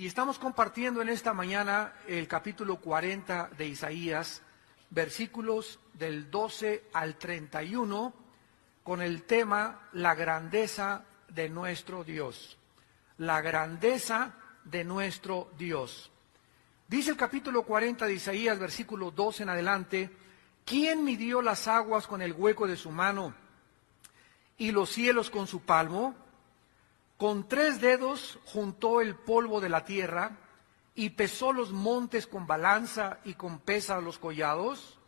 Y estamos compartiendo en esta mañana el capítulo 40 de Isaías, versículos del 12 al 31, con el tema la grandeza de nuestro Dios. La grandeza de nuestro Dios. Dice el capítulo 40 de Isaías, versículo 12 en adelante: ¿Quién midió las aguas con el hueco de su mano y los cielos con su palmo? Con 3 dedos juntó el polvo de la tierra y pesó los montes con balanza y con pesa los collados.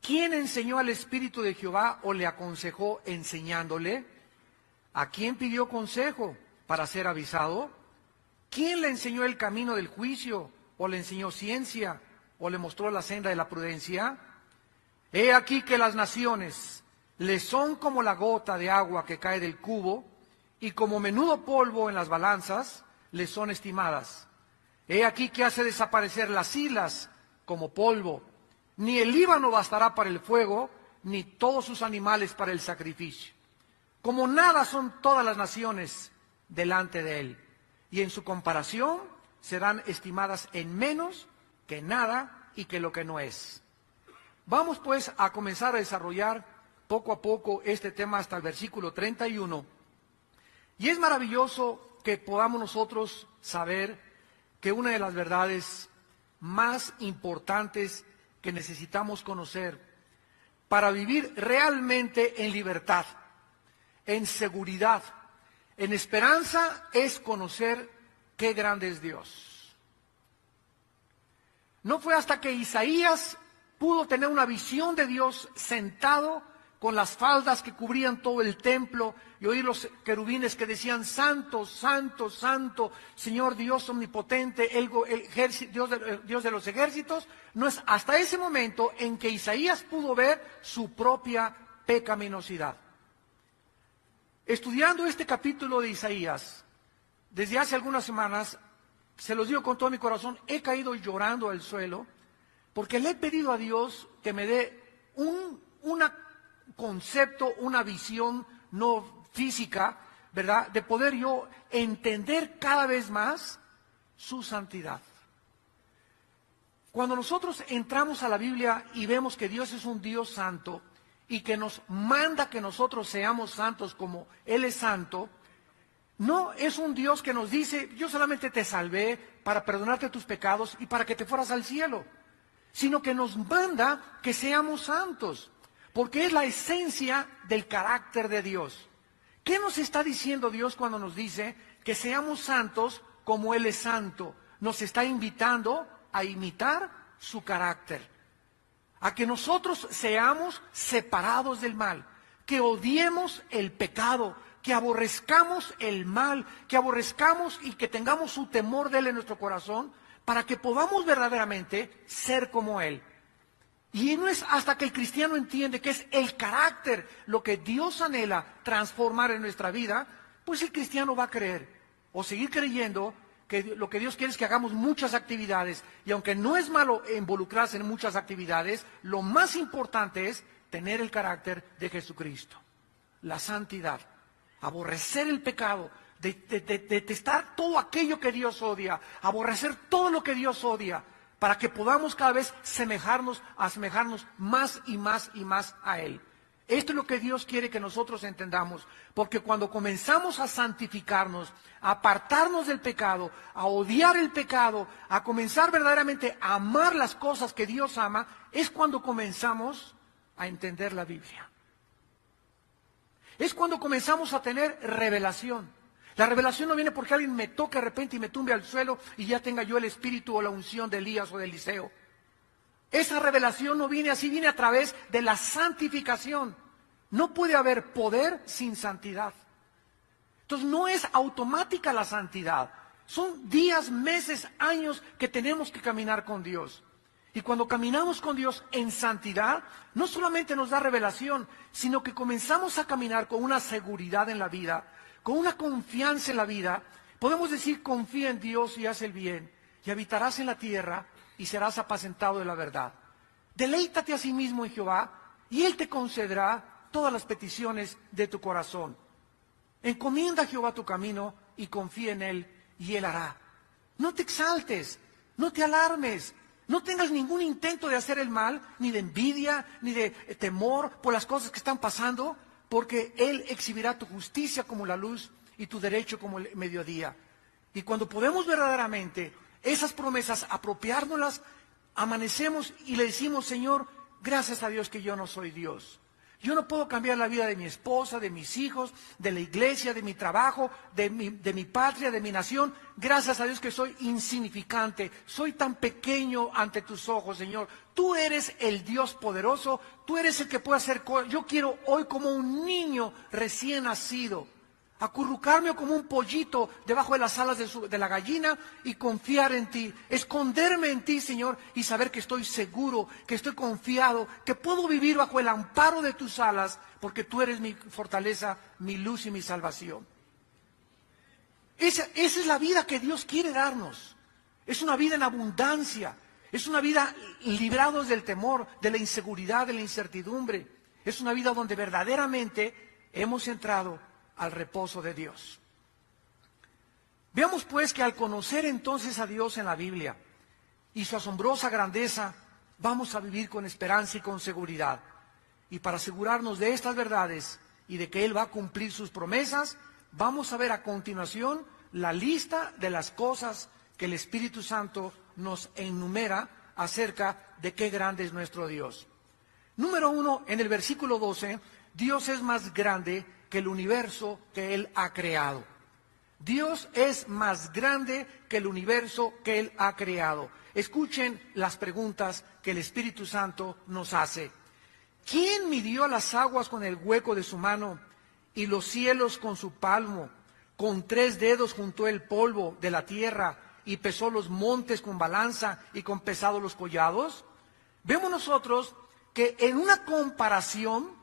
¿Quién enseñó al Espíritu de Jehová o le aconsejó enseñándole? ¿A quién pidió consejo para ser avisado? ¿Quién le enseñó el camino del juicio o le enseñó ciencia o le mostró la senda de la prudencia? He aquí que las naciones le son como la gota de agua que cae del cubo, y como menudo polvo en las balanzas le son estimadas. He aquí que hace desaparecer las islas como polvo. Ni el Líbano bastará para el fuego, ni todos sus animales para el sacrificio. Como nada son todas las naciones delante de él, y en su comparación serán estimadas en menos que nada y que lo que no es. Vamos pues a comenzar a desarrollar poco a poco este tema hasta el versículo 31. Y es maravilloso que podamos nosotros saber que una de las verdades más importantes que necesitamos conocer para vivir realmente en libertad, en seguridad, en esperanza, es conocer qué grande es Dios. No fue hasta que Isaías pudo tener una visión de Dios sentado con las faldas que cubrían todo el templo y oír los querubines que decían: Santo, Santo, Santo, Señor Dios omnipotente, Dios de los ejércitos. No es hasta ese momento en que Isaías pudo ver su propia pecaminosidad. Estudiando este capítulo de Isaías, desde hace algunas semanas, se los digo con todo mi corazón, he caído llorando al suelo, porque le he pedido a Dios que me dé un concepto, una visión no física, ¿verdad?, de poder yo entender cada vez más su santidad. Cuando nosotros entramos a la Biblia y vemos que Dios es un Dios santo y que nos manda que nosotros seamos santos como Él es santo, no es un Dios que nos dice: yo solamente te salvé para perdonarte tus pecados y para que te fueras al cielo, sino que nos manda que seamos santos, porque es la esencia del carácter de Dios. ¿Qué nos está diciendo Dios cuando nos dice que seamos santos como Él es santo? Nos está invitando a imitar su carácter, a que nosotros seamos separados del mal, que odiemos el pecado, que aborrezcamos el mal, que aborrezcamos y que tengamos su temor de Él en nuestro corazón, para que podamos verdaderamente ser como Él. Y no es hasta que el cristiano entiende que es el carácter lo que Dios anhela transformar en nuestra vida, pues el cristiano va a creer o seguir creyendo que lo que Dios quiere es que hagamos muchas actividades. Y aunque no es malo involucrarse en muchas actividades, lo más importante es tener el carácter de Jesucristo, la santidad, aborrecer el pecado, detestar todo aquello que Dios odia, aborrecer todo lo que Dios odia, para que podamos cada vez asemejarnos más y más y más a Él. Esto es lo que Dios quiere que nosotros entendamos, porque cuando comenzamos a santificarnos, a apartarnos del pecado, a odiar el pecado, a comenzar verdaderamente a amar las cosas que Dios ama, es cuando comenzamos a entender la Biblia. Es cuando comenzamos a tener revelación. La revelación no viene porque alguien me toque de repente y me tumbe al suelo y ya tenga yo el espíritu o la unción de Elías o de Eliseo. Esa revelación no viene así, viene a través de la santificación. No puede haber poder sin santidad. Entonces no es automática la santidad. Son días, meses, años que tenemos que caminar con Dios. Y cuando caminamos con Dios en santidad, no solamente nos da revelación, sino que comenzamos a caminar con una seguridad en la vida, con una confianza en la vida. Podemos decir: confía en Dios y haz el bien, y habitarás en la tierra y serás apacentado de la verdad. Deleítate a sí mismo en Jehová, y Él te concederá todas las peticiones de tu corazón. Encomienda a Jehová tu camino y confía en Él, y Él hará. No te exaltes, no te alarmes, no tengas ningún intento de hacer el mal, ni de envidia, ni de temor por las cosas que están pasando, porque Él exhibirá tu justicia como la luz y tu derecho como el mediodía. Y cuando podemos verdaderamente esas promesas apropiárnoslas, amanecemos y le decimos: Señor, gracias a Dios que yo no soy Dios. Yo no puedo cambiar la vida de mi esposa, de mis hijos, de la iglesia, de mi trabajo, de mi patria, de mi nación. Gracias a Dios que soy insignificante, soy tan pequeño ante tus ojos, Señor. Tú eres el Dios poderoso, tú eres el que puede hacer cosas. Yo quiero hoy, como un niño recién nacido, acurrucarme como un pollito debajo de las alas de la gallina y confiar en ti, esconderme en ti, Señor, y saber que estoy seguro, que estoy confiado, que puedo vivir bajo el amparo de tus alas, porque tú eres mi fortaleza, mi luz y mi salvación. Esa es la vida que Dios quiere darnos. Es una vida en abundancia, es una vida librados del temor, de la inseguridad, de la incertidumbre. Es una vida donde verdaderamente hemos entrado al reposo de Dios. Veamos pues que al conocer entonces a Dios en la Biblia y su asombrosa grandeza, vamos a vivir con esperanza y con seguridad. Y para asegurarnos de estas verdades y de que Él va a cumplir sus promesas, vamos a ver a continuación la lista de las cosas que el Espíritu Santo nos enumera acerca de qué grande es nuestro Dios. Número 1, en el versículo 12, Dios es más grande que el universo que Él ha creado. Dios es más grande que el universo que Él ha creado. Escuchen las preguntas que el Espíritu Santo nos hace. ¿Quién midió las aguas con el hueco de su mano y los cielos con su palmo? Con 3 dedos juntó el polvo de la tierra y pesó los montes con balanza y con pesado los collados. Vemos nosotros que en una comparación,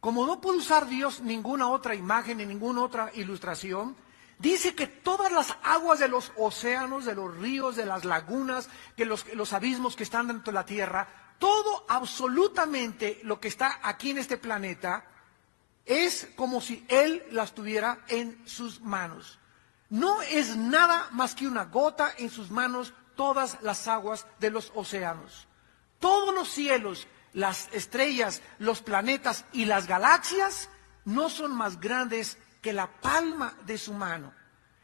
como no puede usar Dios ninguna otra imagen ni ninguna otra ilustración, dice que todas las aguas de los océanos, de los ríos, de las lagunas, que los abismos que están dentro de la tierra, todo absolutamente lo que está aquí en este planeta es como si Él las tuviera en sus manos. No es nada más que una gota en sus manos todas las aguas de los océanos. Todos los cielos, las estrellas, los planetas y las galaxias no son más grandes que la palma de su mano.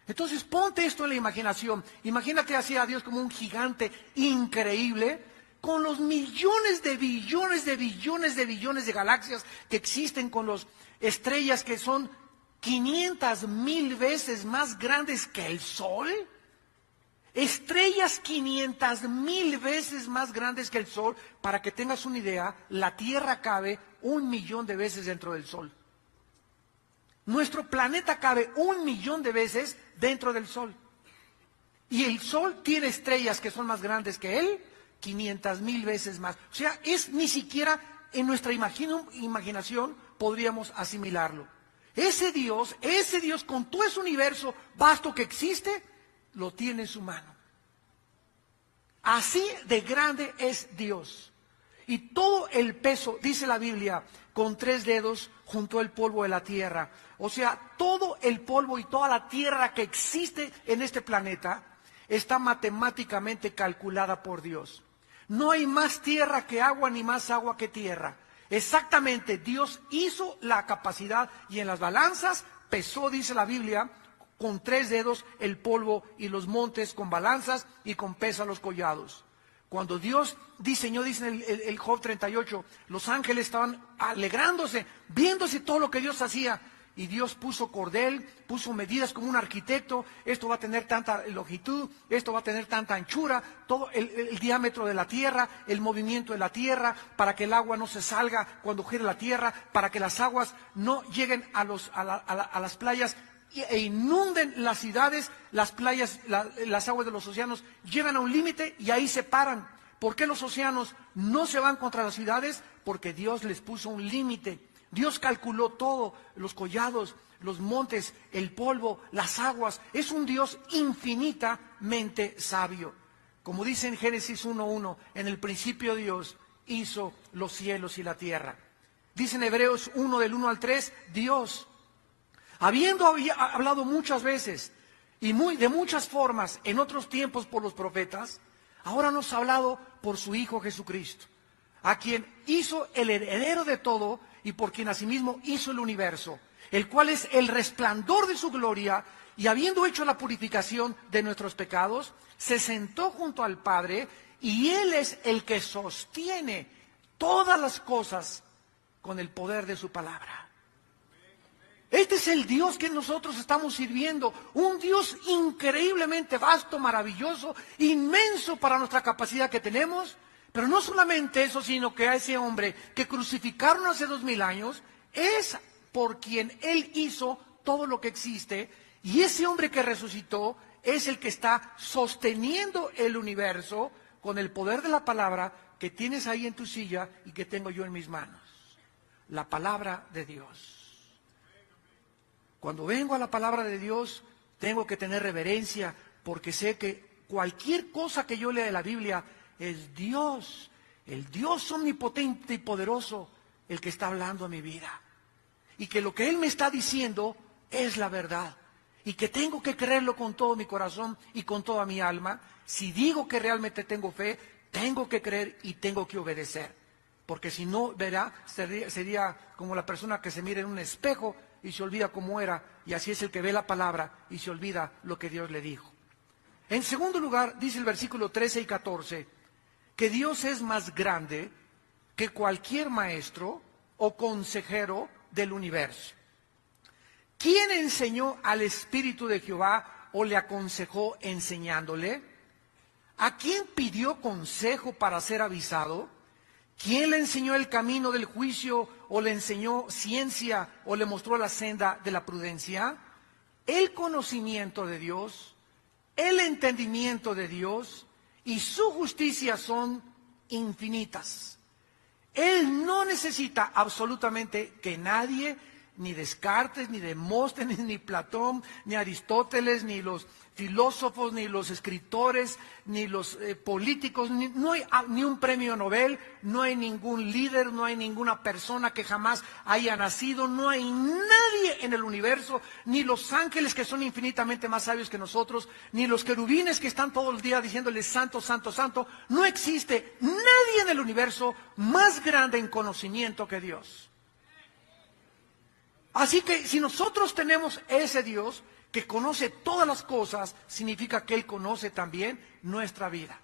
Entonces ponte esto en la imaginación. Imagínate así a Dios como un gigante increíble, con los millones de billones de billones de billones de galaxias que existen, con las estrellas que son 500,000 veces más grandes que el Sol. Estrellas 500,000 veces más grandes que el Sol. Para que tengas una idea, la Tierra cabe 1,000,000 de veces dentro del Sol. Nuestro planeta cabe 1,000,000 de veces dentro del Sol. Y el Sol tiene estrellas que son más grandes que él, 500,000 veces más. O sea, ni siquiera en nuestra imaginación podríamos asimilarlo. Ese Dios con todo ese universo vasto que existe, lo tiene en su mano. Así de grande es Dios. Y todo el peso, dice la Biblia, con 3 dedos juntó el polvo de la tierra. O sea, todo el polvo y toda la tierra que existe en este planeta está matemáticamente calculada por Dios. No hay más tierra que agua, ni más agua que tierra. Exactamente, Dios hizo la capacidad y en las balanzas pesó, dice la Biblia, con 3 dedos el polvo y los montes con balanzas y con pesa los collados. Cuando Dios diseñó, dice en el Job 38, los ángeles estaban alegrándose, viéndose todo lo que Dios hacía. Y Dios puso cordel, puso medidas como un arquitecto. Esto va a tener tanta longitud, esto va a tener tanta anchura, todo el diámetro de la tierra, el movimiento de la tierra, para que el agua no se salga cuando gire la tierra, para que las aguas no lleguen a las playas e inunden las ciudades. Las playas, las aguas de los océanos llegan a un límite y ahí se paran. ¿Por qué los océanos no se van contra las ciudades? Porque Dios les puso un límite. Dios calculó todo, los collados, los montes, el polvo, las aguas. Es un Dios infinitamente sabio. Como dice en Génesis 1:1, en el principio Dios hizo los cielos y la tierra. Dice en Hebreos 1, del 1 al 3, Dios, habiendo hablado muchas veces y de muchas formas en otros tiempos por los profetas, ahora nos ha hablado por su Hijo Jesucristo, a quien hizo el heredero de todo y por quien asimismo hizo el universo, el cual es el resplandor de su gloria, y habiendo hecho la purificación de nuestros pecados, se sentó junto al Padre, y Él es el que sostiene todas las cosas con el poder de su palabra. Este es el Dios que nosotros estamos sirviendo, un Dios increíblemente vasto, maravilloso, inmenso para nuestra capacidad que tenemos, pero no solamente eso, sino que a ese hombre que crucificaron hace 2000 años, es por quien Él hizo todo lo que existe, y ese hombre que resucitó es el que está sosteniendo el universo con el poder de la palabra que tienes ahí en tu silla y que tengo yo en mis manos. La palabra de Dios. Cuando vengo a la palabra de Dios, tengo que tener reverencia, porque sé que cualquier cosa que yo lea de la Biblia es Dios, el Dios omnipotente y poderoso, el que está hablando a mi vida. Y que lo que Él me está diciendo es la verdad. Y que tengo que creerlo con todo mi corazón y con toda mi alma. Si digo que realmente tengo fe, tengo que creer y tengo que obedecer. Porque si no, verá, sería como la persona que se mira en un espejo y se olvida cómo era. Y así es el que ve la palabra y se olvida lo que Dios le dijo. En segundo lugar, dice el versículo 13 y 14, que Dios es más grande que cualquier maestro o consejero del universo. ¿Quién enseñó al Espíritu de Jehová o le aconsejó enseñándole? ¿A quién pidió consejo para ser avisado? ¿Quién le enseñó el camino del juicio o le enseñó ciencia o le mostró la senda de la prudencia? El conocimiento de Dios, el entendimiento de Dios y su justicia son infinitas. Él no necesita absolutamente que nadie, ni Descartes, ni Demóstenes, ni Platón, ni Aristóteles, ni los filósofos, ni los escritores, ni los políticos, no hay ni un premio Nobel, no hay ningún líder, no hay ninguna persona que jamás haya nacido, no hay nadie en el universo, ni los ángeles que son infinitamente más sabios que nosotros, ni los querubines que están todo el día diciéndole santo, santo, santo. No existe nadie en el universo más grande en conocimiento que Dios. Así que si nosotros tenemos ese Dios que conoce todas las cosas, significa que Él conoce también nuestra vida.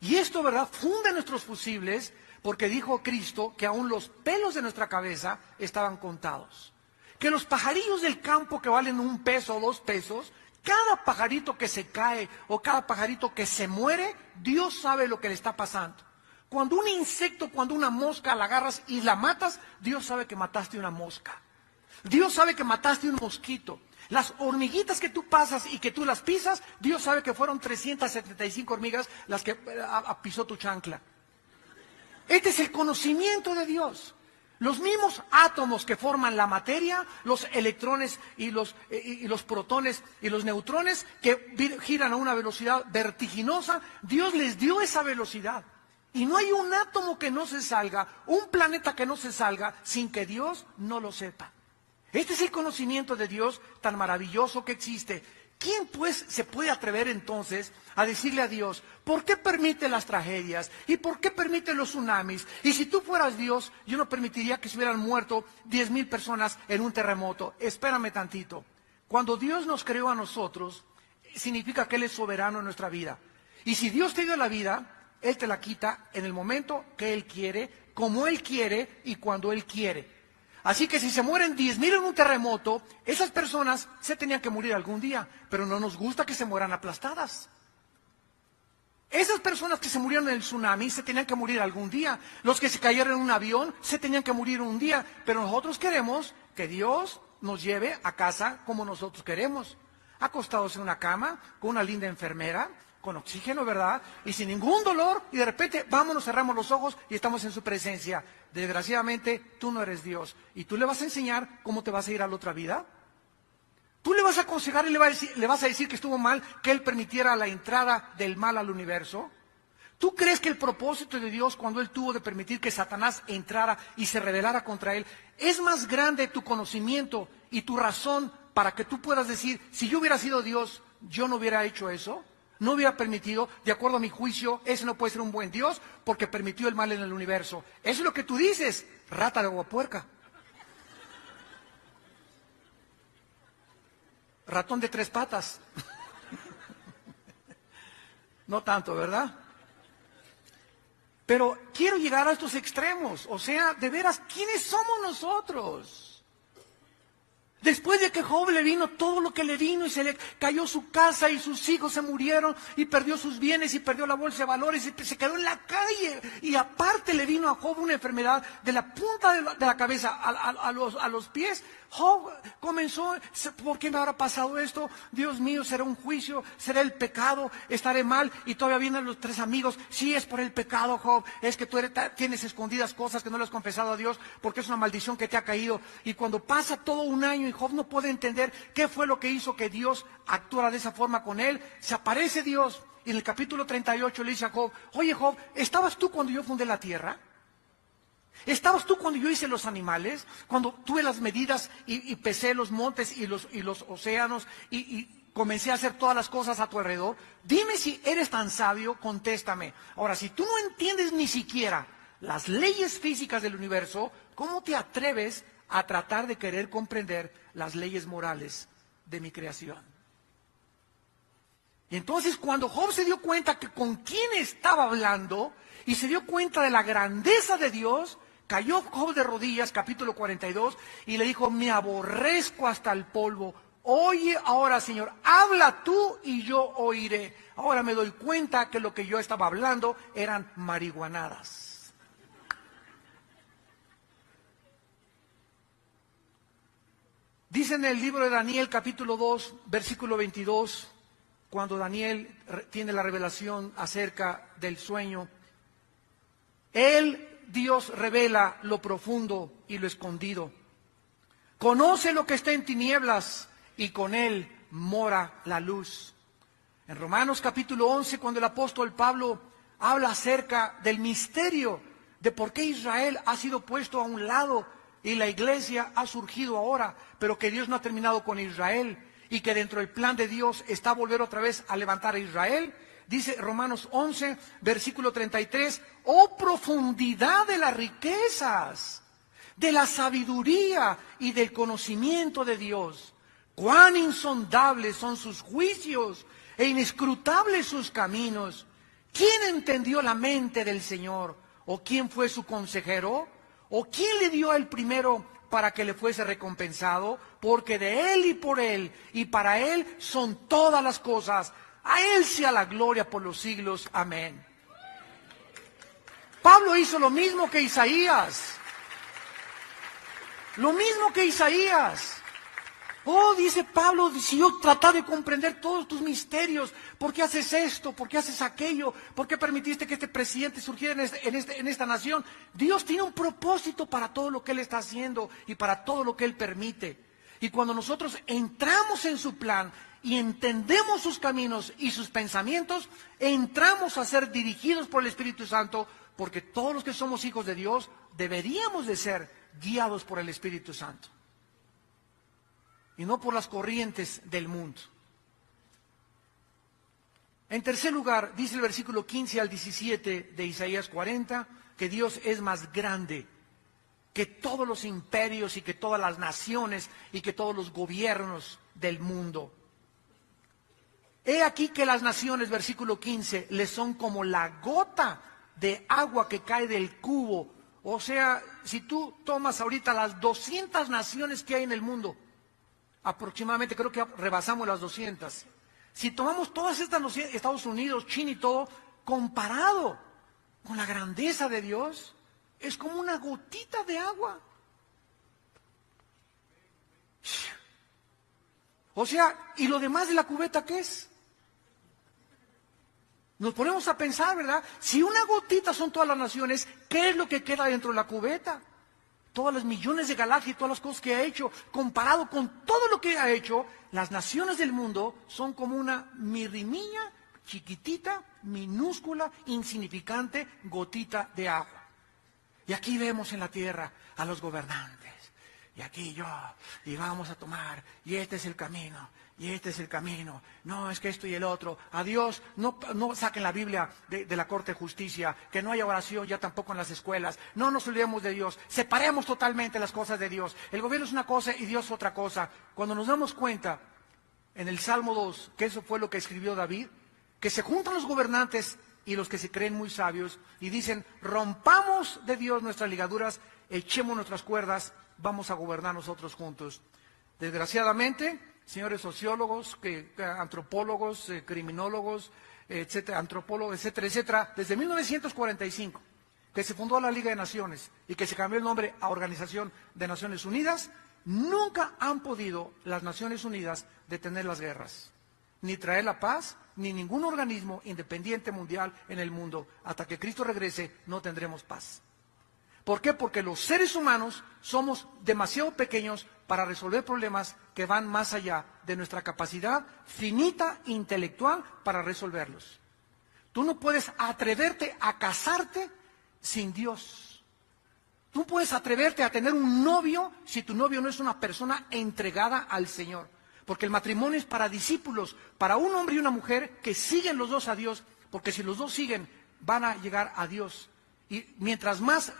Y esto, ¿verdad?, funde nuestros fusibles, porque dijo Cristo que aún los pelos de nuestra cabeza estaban contados. Que los pajarillos del campo que valen 1 peso o 2 pesos, cada pajarito que se cae o cada pajarito que se muere, Dios sabe lo que le está pasando. Cuando un insecto, cuando una mosca la agarras y la matas, Dios sabe que mataste una mosca. Dios sabe que mataste un mosquito. Las hormiguitas que tú pasas y que tú las pisas, Dios sabe que fueron 375 hormigas las que pisó tu chancla. Este es el conocimiento de Dios. Los mismos átomos que forman la materia, los electrones y los protones y los neutrones que giran a una velocidad vertiginosa, Dios les dio esa velocidad. Y no hay un átomo que no se salga, un planeta que no se salga sin que Dios no lo sepa. Este es el conocimiento de Dios tan maravilloso que existe. ¿Quién pues se puede atrever entonces a decirle a Dios, ¿por qué permite las tragedias? ¿Y por qué permite los tsunamis? Y si tú fueras Dios, yo no permitiría que se hubieran muerto 10,000 personas en un terremoto. Espérame tantito. Cuando Dios nos creó a nosotros, significa que Él es soberano en nuestra vida. Y si Dios te dio la vida, Él te la quita en el momento que Él quiere, como Él quiere y cuando Él quiere. Así que si se mueren 10,000 en un terremoto, esas personas se tenían que morir algún día, pero no nos gusta que se mueran aplastadas. Esas personas que se murieron en el tsunami se tenían que morir algún día. Los que se cayeron en un avión se tenían que morir un día, pero nosotros queremos que Dios nos lleve a casa como nosotros queremos, acostados en una cama, con una linda enfermera, con oxígeno, ¿verdad? Y sin ningún dolor, y de repente, vámonos, cerramos los ojos y estamos en su presencia. Desgraciadamente, tú no eres Dios. ¿Y tú le vas a enseñar cómo te vas a ir a la otra vida? ¿Tú le vas a aconsejar y le vas a decir que estuvo mal que Él permitiera la entrada del mal al universo? ¿Tú crees que el propósito de Dios, cuando Él tuvo de permitir que Satanás entrara y se rebelara contra Él, es más grande tu conocimiento y tu razón para que tú puedas decir, si yo hubiera sido Dios, yo no hubiera hecho eso? No hubiera permitido, de acuerdo a mi juicio, ese no puede ser un buen Dios porque permitió el mal en el universo. Eso es lo que tú dices, rata de agua puerca. Ratón de 3 patas. No tanto, ¿verdad? Pero quiero llegar a estos extremos. O sea, de veras, ¿quiénes somos nosotros? Después de que Job le vino todo lo que le vino y se le cayó su casa y sus hijos se murieron y perdió sus bienes y perdió la bolsa de valores y se quedó en la calle. Y aparte le vino a Job una enfermedad de la punta de la cabeza a los pies. Job comenzó, ¿por qué me habrá pasado esto? Dios mío, ¿será un juicio? ¿Será el pecado? ¿Estaré mal? Y todavía vienen los 3 amigos. Sí, es por el pecado, Job. Es que tú tienes escondidas cosas que no le has confesado a Dios porque es una maldición que te ha caído. Y cuando pasa todo un año y Job no puede entender qué fue lo que hizo que Dios actuara de esa forma con él, se aparece Dios y en el capítulo 38 le dice a Job, oye Job, ¿estabas tú cuando yo fundé la tierra? ¿Estabas tú cuando yo hice los animales? Cuando tuve las medidas y pesé los montes y los océanos y comencé a hacer todas las cosas a tu alrededor. Dime si eres tan sabio, contéstame. Ahora, si tú no entiendes ni siquiera las leyes físicas del universo, ¿cómo te atreves a tratar de querer comprender las leyes morales de mi creación? Y entonces cuando Job se dio cuenta que con quién estaba hablando y se dio cuenta de la grandeza de Dios, cayó Job de rodillas, capítulo 42, y le dijo, me aborrezco hasta el polvo. Oye ahora, Señor, habla tú y yo oiré. Ahora me doy cuenta que lo que yo estaba hablando eran marihuanadas. Dice en el libro de Daniel, capítulo 2, versículo 22, cuando Daniel tiene la revelación acerca del sueño, Dios revela lo profundo y lo escondido. Conoce lo que está en tinieblas y con Él mora la luz. En Romanos capítulo 11, cuando el apóstol Pablo habla acerca del misterio de por qué Israel ha sido puesto a un lado y la iglesia ha surgido ahora, pero que Dios no ha terminado con Israel y que dentro del plan de Dios está volver otra vez a levantar a Israel. Dice Romanos 11, versículo 33, oh profundidad de las riquezas, de la sabiduría y del conocimiento de Dios. Cuán insondables son sus juicios e inescrutables sus caminos. ¿Quién entendió la mente del Señor? ¿O quién fue su consejero? ¿O quién le dio el primero para que le fuese recompensado? Porque de Él y por Él y para Él son todas las cosas. A Él sea la gloria por los siglos. Amén. Pablo hizo lo mismo que Isaías. Lo mismo que Isaías. Oh, dice Pablo, si yo tratar de comprender todos tus misterios, ¿por qué haces esto? ¿Por qué haces aquello? ¿Por qué permitiste que este presidente surgiera en esta nación? Dios tiene un propósito para todo lo que Él está haciendo y para todo lo que Él permite. Y cuando nosotros entramos en su plan y entendemos sus caminos y sus pensamientos, entramos a ser dirigidos por el Espíritu Santo, porque todos los que somos hijos de Dios deberíamos de ser guiados por el Espíritu Santo y no por las corrientes del mundo. En tercer lugar, dice el versículo 15 al 17 de Isaías 40, que Dios es más grande que todos los imperios y que todas las naciones y que todos los gobiernos del mundo. He aquí que las naciones, versículo 15, les son como la gota de agua que cae del cubo. O sea, si tú tomas ahorita las 200 naciones que hay en el mundo, aproximadamente creo que rebasamos las 200. Si tomamos todas estas naciones, Estados Unidos, China y todo, comparado con la grandeza de Dios, es como una gotita de agua. O sea, ¿y lo demás de la cubeta qué es? Nos ponemos a pensar, ¿verdad? Si una gotita son todas las naciones, ¿qué es lo que queda dentro de la cubeta? Todas las millones de galaxias, todas las cosas que ha hecho, comparado con todo lo que ha hecho, las naciones del mundo son como una mirrimiña, chiquitita, minúscula, insignificante gotita de agua. Y aquí vemos en la tierra a los gobernantes y aquí yo, y vamos a tomar, y este es el camino, y este es el camino. No, es que esto y el otro. Adiós, no saquen la Biblia de la Corte de Justicia, que no haya oración ya tampoco en las escuelas. No nos olvidemos de Dios, separemos totalmente las cosas de Dios. El gobierno es una cosa y Dios otra cosa. Cuando nos damos cuenta, en el Salmo 2, que eso fue lo que escribió David, que se juntan los gobernantes y los que se creen muy sabios y dicen, rompamos de Dios nuestras ligaduras, echemos nuestras cuerdas, vamos a gobernar nosotros juntos. Desgraciadamente, señores sociólogos, antropólogos, criminólogos, etcétera, antropólogos, etcétera, etcétera, desde 1945, que se fundó la Liga de Naciones y que se cambió el nombre a Organización de Naciones Unidas, nunca han podido las Naciones Unidas detener las guerras, ni traer la paz, ni ningún organismo independiente mundial en el mundo. Hasta que Cristo regrese, no tendremos paz. ¿Por qué? Porque los seres humanos somos demasiado pequeños para resolver problemas que van más allá de nuestra capacidad finita intelectual para resolverlos. Tú no puedes atreverte a casarte sin Dios. Tú no puedes atreverte a tener un novio si tu novio no es una persona entregada al Señor. Porque el matrimonio es para discípulos, para un hombre y una mujer que siguen los dos a Dios, porque si los dos siguen, van a llegar a Dios. Y mientras más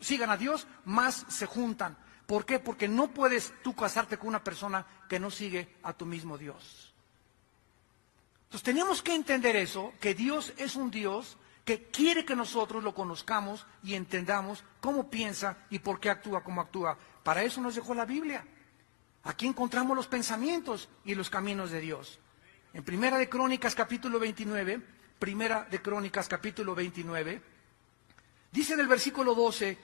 sigan a Dios, más se juntan. ¿Por qué? Porque no puedes tú casarte con una persona que no sigue a tu mismo Dios. Entonces tenemos que entender eso, que Dios es un Dios que quiere que nosotros lo conozcamos y entendamos cómo piensa y por qué actúa como actúa. Para eso nos dejó la Biblia. Aquí encontramos los pensamientos y los caminos de Dios. En Primera de Crónicas capítulo 29, Primera de Crónicas capítulo 29, dice en el versículo 12,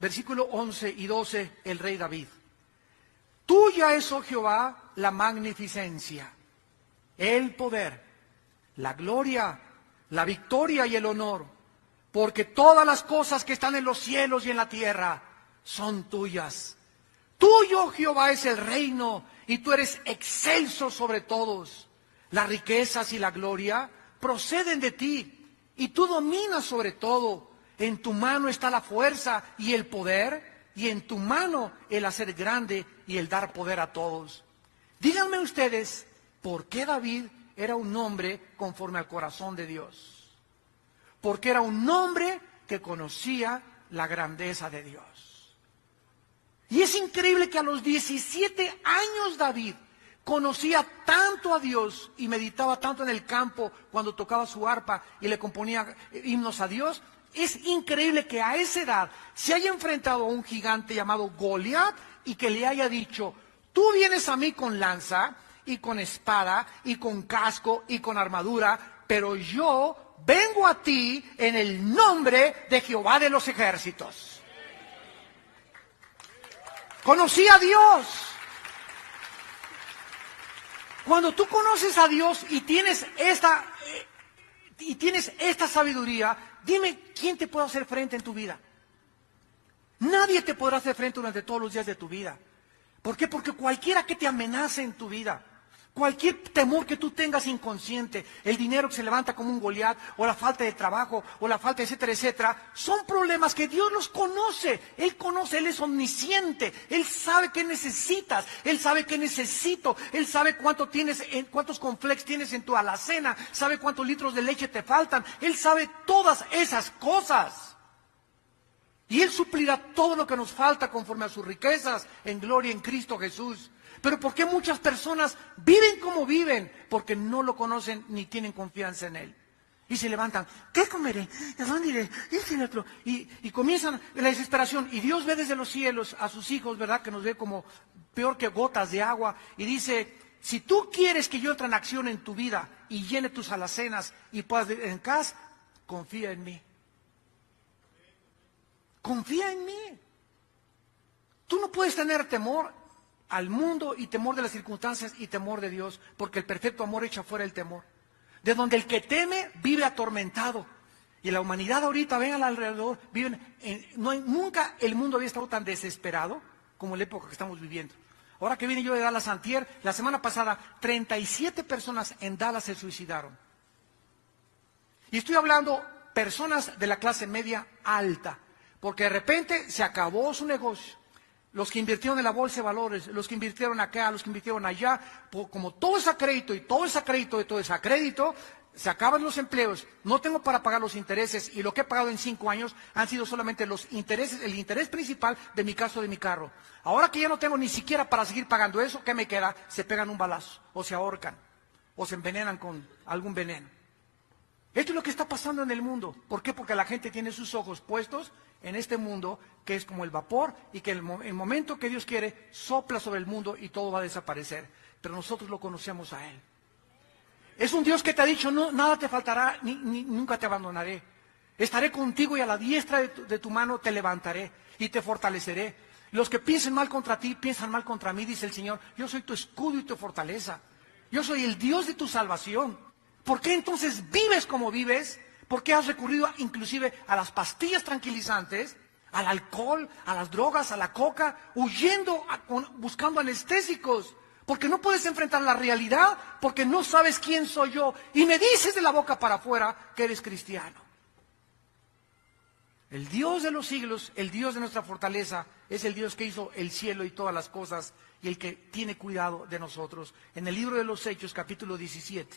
versículo 11 y 12, el rey David: tuya es, oh Jehová, la magnificencia, el poder, la gloria, la victoria y el honor, porque todas las cosas que están en los cielos y en la tierra son tuyas. Tuyo, Jehová, es el reino, y tú eres excelso sobre todos. Las riquezas y la gloria proceden de ti, y tú dominas sobre todo. En tu mano está la fuerza y el poder, y en tu mano el hacer grande y el dar poder a todos. Díganme ustedes, ¿por qué David era un hombre conforme al corazón de Dios? Porque era un hombre que conocía la grandeza de Dios. Y es increíble que a los 17 años David conocía tanto a Dios y meditaba tanto en el campo cuando tocaba su arpa y le componía himnos a Dios. Es increíble que a esa edad se haya enfrentado a un gigante llamado Goliat y que le haya dicho: tú vienes a mí con lanza y con espada y con casco y con armadura, pero yo vengo a ti en el nombre de Jehová de los ejércitos. Conocí a Dios. Cuando tú conoces a Dios y tienes esta sabiduría, dime quién te puede hacer frente en tu vida. Nadie te podrá hacer frente durante todos los días de tu vida. ¿Por qué? Porque cualquiera que te amenace en tu vida, cualquier temor que tú tengas inconsciente, el dinero que se levanta como un Goliat, o la falta de trabajo, o la falta de etcétera, etcétera, son problemas que Dios los conoce. Él conoce, Él es omnisciente, Él sabe qué necesitas, Él sabe qué necesito, Él sabe cuántos cornflakes tienes en tu alacena, sabe cuántos litros de leche te faltan, Él sabe todas esas cosas. Y Él suplirá todo lo que nos falta conforme a sus riquezas en gloria en Cristo Jesús. Pero ¿por qué muchas personas viven como viven? Porque no lo conocen ni tienen confianza en Él. Y se levantan: ¿qué comeré? ¿A dónde iré? Y comienzan la desesperación. Y Dios ve desde los cielos a sus hijos, ¿verdad? Que nos ve como peor que gotas de agua. Y dice: si tú quieres que yo entre en acción en tu vida y llene tus alacenas y puedas ir en casa, confía en mí. Confía en mí. Tú no puedes tener temor al mundo y temor de las circunstancias y temor de Dios, porque el perfecto amor echa fuera el temor. De donde el que teme vive atormentado. Y la humanidad ahorita, ven alrededor, nunca el mundo había estado tan desesperado como en la época que estamos viviendo. Ahora que vine yo de Dallas antier, la semana pasada, 37 personas en Dallas se suicidaron. Y estoy hablando personas de la clase media alta, porque de repente se acabó su negocio. los que invirtieron en la bolsa de valores, los que invirtieron acá, los que invirtieron allá, como todo es a crédito y todo es a crédito y todo es a crédito, se acaban los empleos, no tengo para pagar los intereses y lo que he pagado en 5 años han sido solamente los intereses, el interés principal de mi caso de mi carro. Ahora que ya no tengo ni siquiera para seguir pagando eso, ¿qué me queda? Se pegan un balazo, o se ahorcan, o se envenenan con algún veneno. Esto es lo que está pasando en el mundo. ¿Por qué? Porque la gente tiene sus ojos puestos en este mundo que es como el vapor y que el momento que Dios quiere sopla sobre el mundo y todo va a desaparecer. Pero nosotros lo conocemos a Él. Es un Dios que te ha dicho, no, nada te faltará, nunca te abandonaré. Estaré contigo y a la diestra de tu mano te levantaré y te fortaleceré. Los que piensen mal contra ti, piensan mal contra mí, dice el Señor. Yo soy tu escudo y tu fortaleza. Yo soy el Dios de tu salvación. ¿Por qué entonces vives como vives? ¿Por qué has recurrido inclusive a las pastillas tranquilizantes, al alcohol, a las drogas, a la coca, huyendo, buscando anestésicos? Porque no puedes enfrentar la realidad, porque no sabes quién soy yo. Y me dices de la boca para afuera que eres cristiano. El Dios de los siglos, el Dios de nuestra fortaleza, es el Dios que hizo el cielo y todas las cosas, y el que tiene cuidado de nosotros. En el libro de los Hechos, capítulo 17,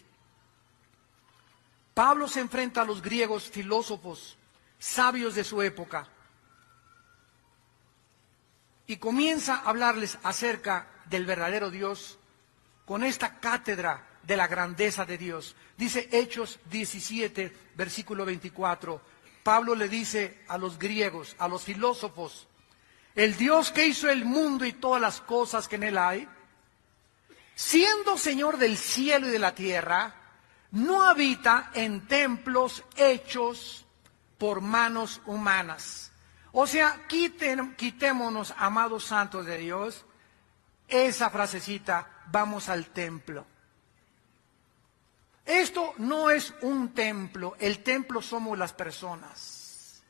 Pablo se enfrenta a los griegos filósofos, sabios de su época, y comienza a hablarles acerca del verdadero Dios con esta cátedra de la grandeza de Dios. Dice Hechos 17, versículo 24. Pablo le dice a los griegos, a los filósofos: el Dios que hizo el mundo y todas las cosas que en él hay, siendo Señor del cielo y de la tierra, no habita en templos hechos por manos humanas. O sea, quitémonos, amados santos de Dios, esa frasecita, vamos al templo. Esto no es un templo, el templo somos las personas.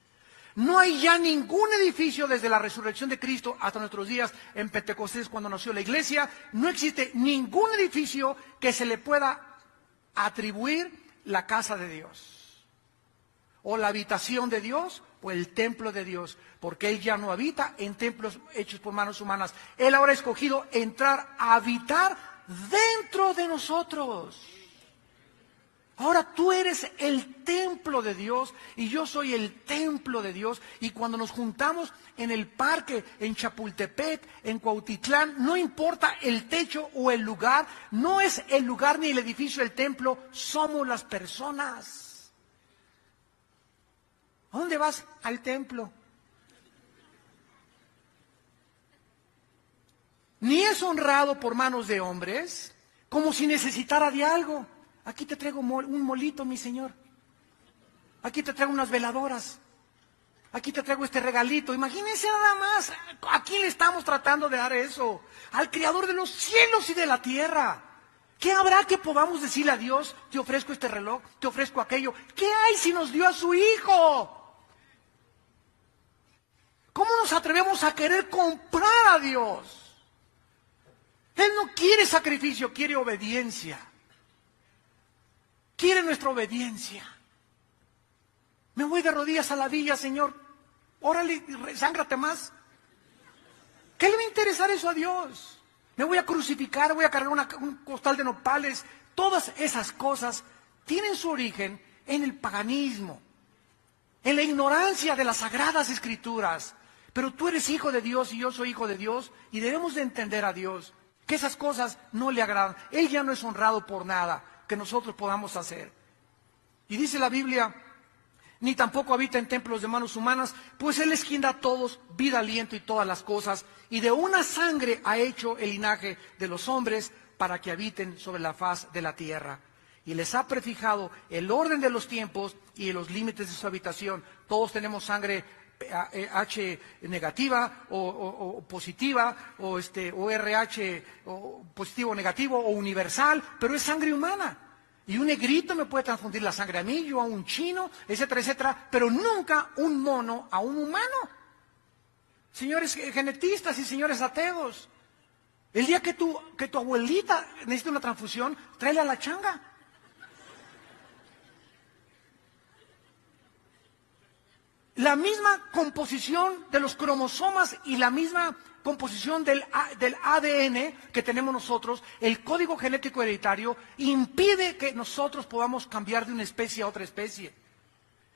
No hay ya ningún edificio desde la resurrección de Cristo hasta nuestros días en Pentecostés, cuando nació la iglesia. No existe ningún edificio que se le pueda atribuir la casa de Dios, o la habitación de Dios, o el templo de Dios, porque Él ya no habita en templos hechos por manos humanas. Él ahora ha escogido entrar a habitar dentro de nosotros. Ahora tú eres el templo de Dios y yo soy el templo de Dios. Y cuando nos juntamos en el parque, en Chapultepec, en Cuautitlán, no importa el techo o el lugar, no es el lugar ni el edificio del templo, somos las personas. ¿A dónde vas? Al templo. Ni es honrado por manos de hombres, como si necesitara de algo. Aquí te traigo un molito, mi Señor. Aquí te traigo unas veladoras. Aquí te traigo este regalito. Imagínense nada más. ¿A quién le estamos tratando de dar eso? Al Creador de los cielos y de la tierra. ¿Qué habrá que podamos decirle a Dios? Te ofrezco este reloj, te ofrezco aquello. ¿Qué hay si nos dio a su Hijo? ¿Cómo nos atrevemos a querer comprar a Dios? Él no quiere sacrificio, quiere obediencia. Quiere nuestra obediencia. Me voy de rodillas a la villa, Señor. Órale, sángrate más. ¿Qué le va a interesar eso a Dios? Me voy a crucificar, voy a cargar un costal de nopales. Todas esas cosas tienen su origen en el paganismo, en la ignorancia de las sagradas escrituras. Pero tú eres hijo de Dios y yo soy hijo de Dios, y debemos de entender a Dios que esas cosas no le agradan. Él ya no es honrado por nada que nosotros podamos hacer. Y dice la Biblia, ni tampoco habita en templos de manos humanas, pues Él es quien da a todos vida, aliento y todas las cosas, y de una sangre ha hecho el linaje de los hombres para que habiten sobre la faz de la tierra. Y les ha prefijado el orden de los tiempos y los límites de su habitación. Todos tenemos sangre H negativa o positiva, o RH o positivo o negativo o universal, pero es sangre humana. Y un negrito me puede transfundir la sangre a mí, yo a un chino, etcétera, etcétera, pero nunca un mono a un humano. Señores genetistas y señores ateos, el día que tu abuelita necesite una transfusión, tráela a la changa. La misma composición de los cromosomas y la misma composición del ADN que tenemos nosotros, el código genético hereditario, impide que nosotros podamos cambiar de una especie a otra especie.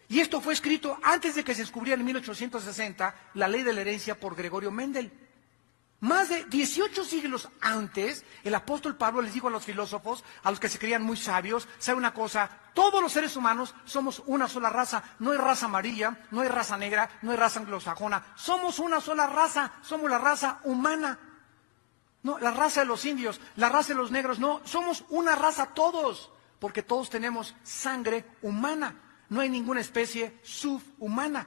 Y esto fue escrito antes de que se descubriera en 1860 la ley de la herencia por Gregorio Mendel. Más de 18 siglos antes, el apóstol Pablo les dijo a los filósofos, a los que se creían muy sabios, ¿sabe una cosa? Todos los seres humanos somos una sola raza. No hay raza amarilla, no hay raza negra, no hay raza anglosajona. Somos una sola raza, somos la raza humana. No, la raza de los indios, la raza de los negros, no, somos una raza todos, porque todos tenemos sangre humana. No hay ninguna especie subhumana.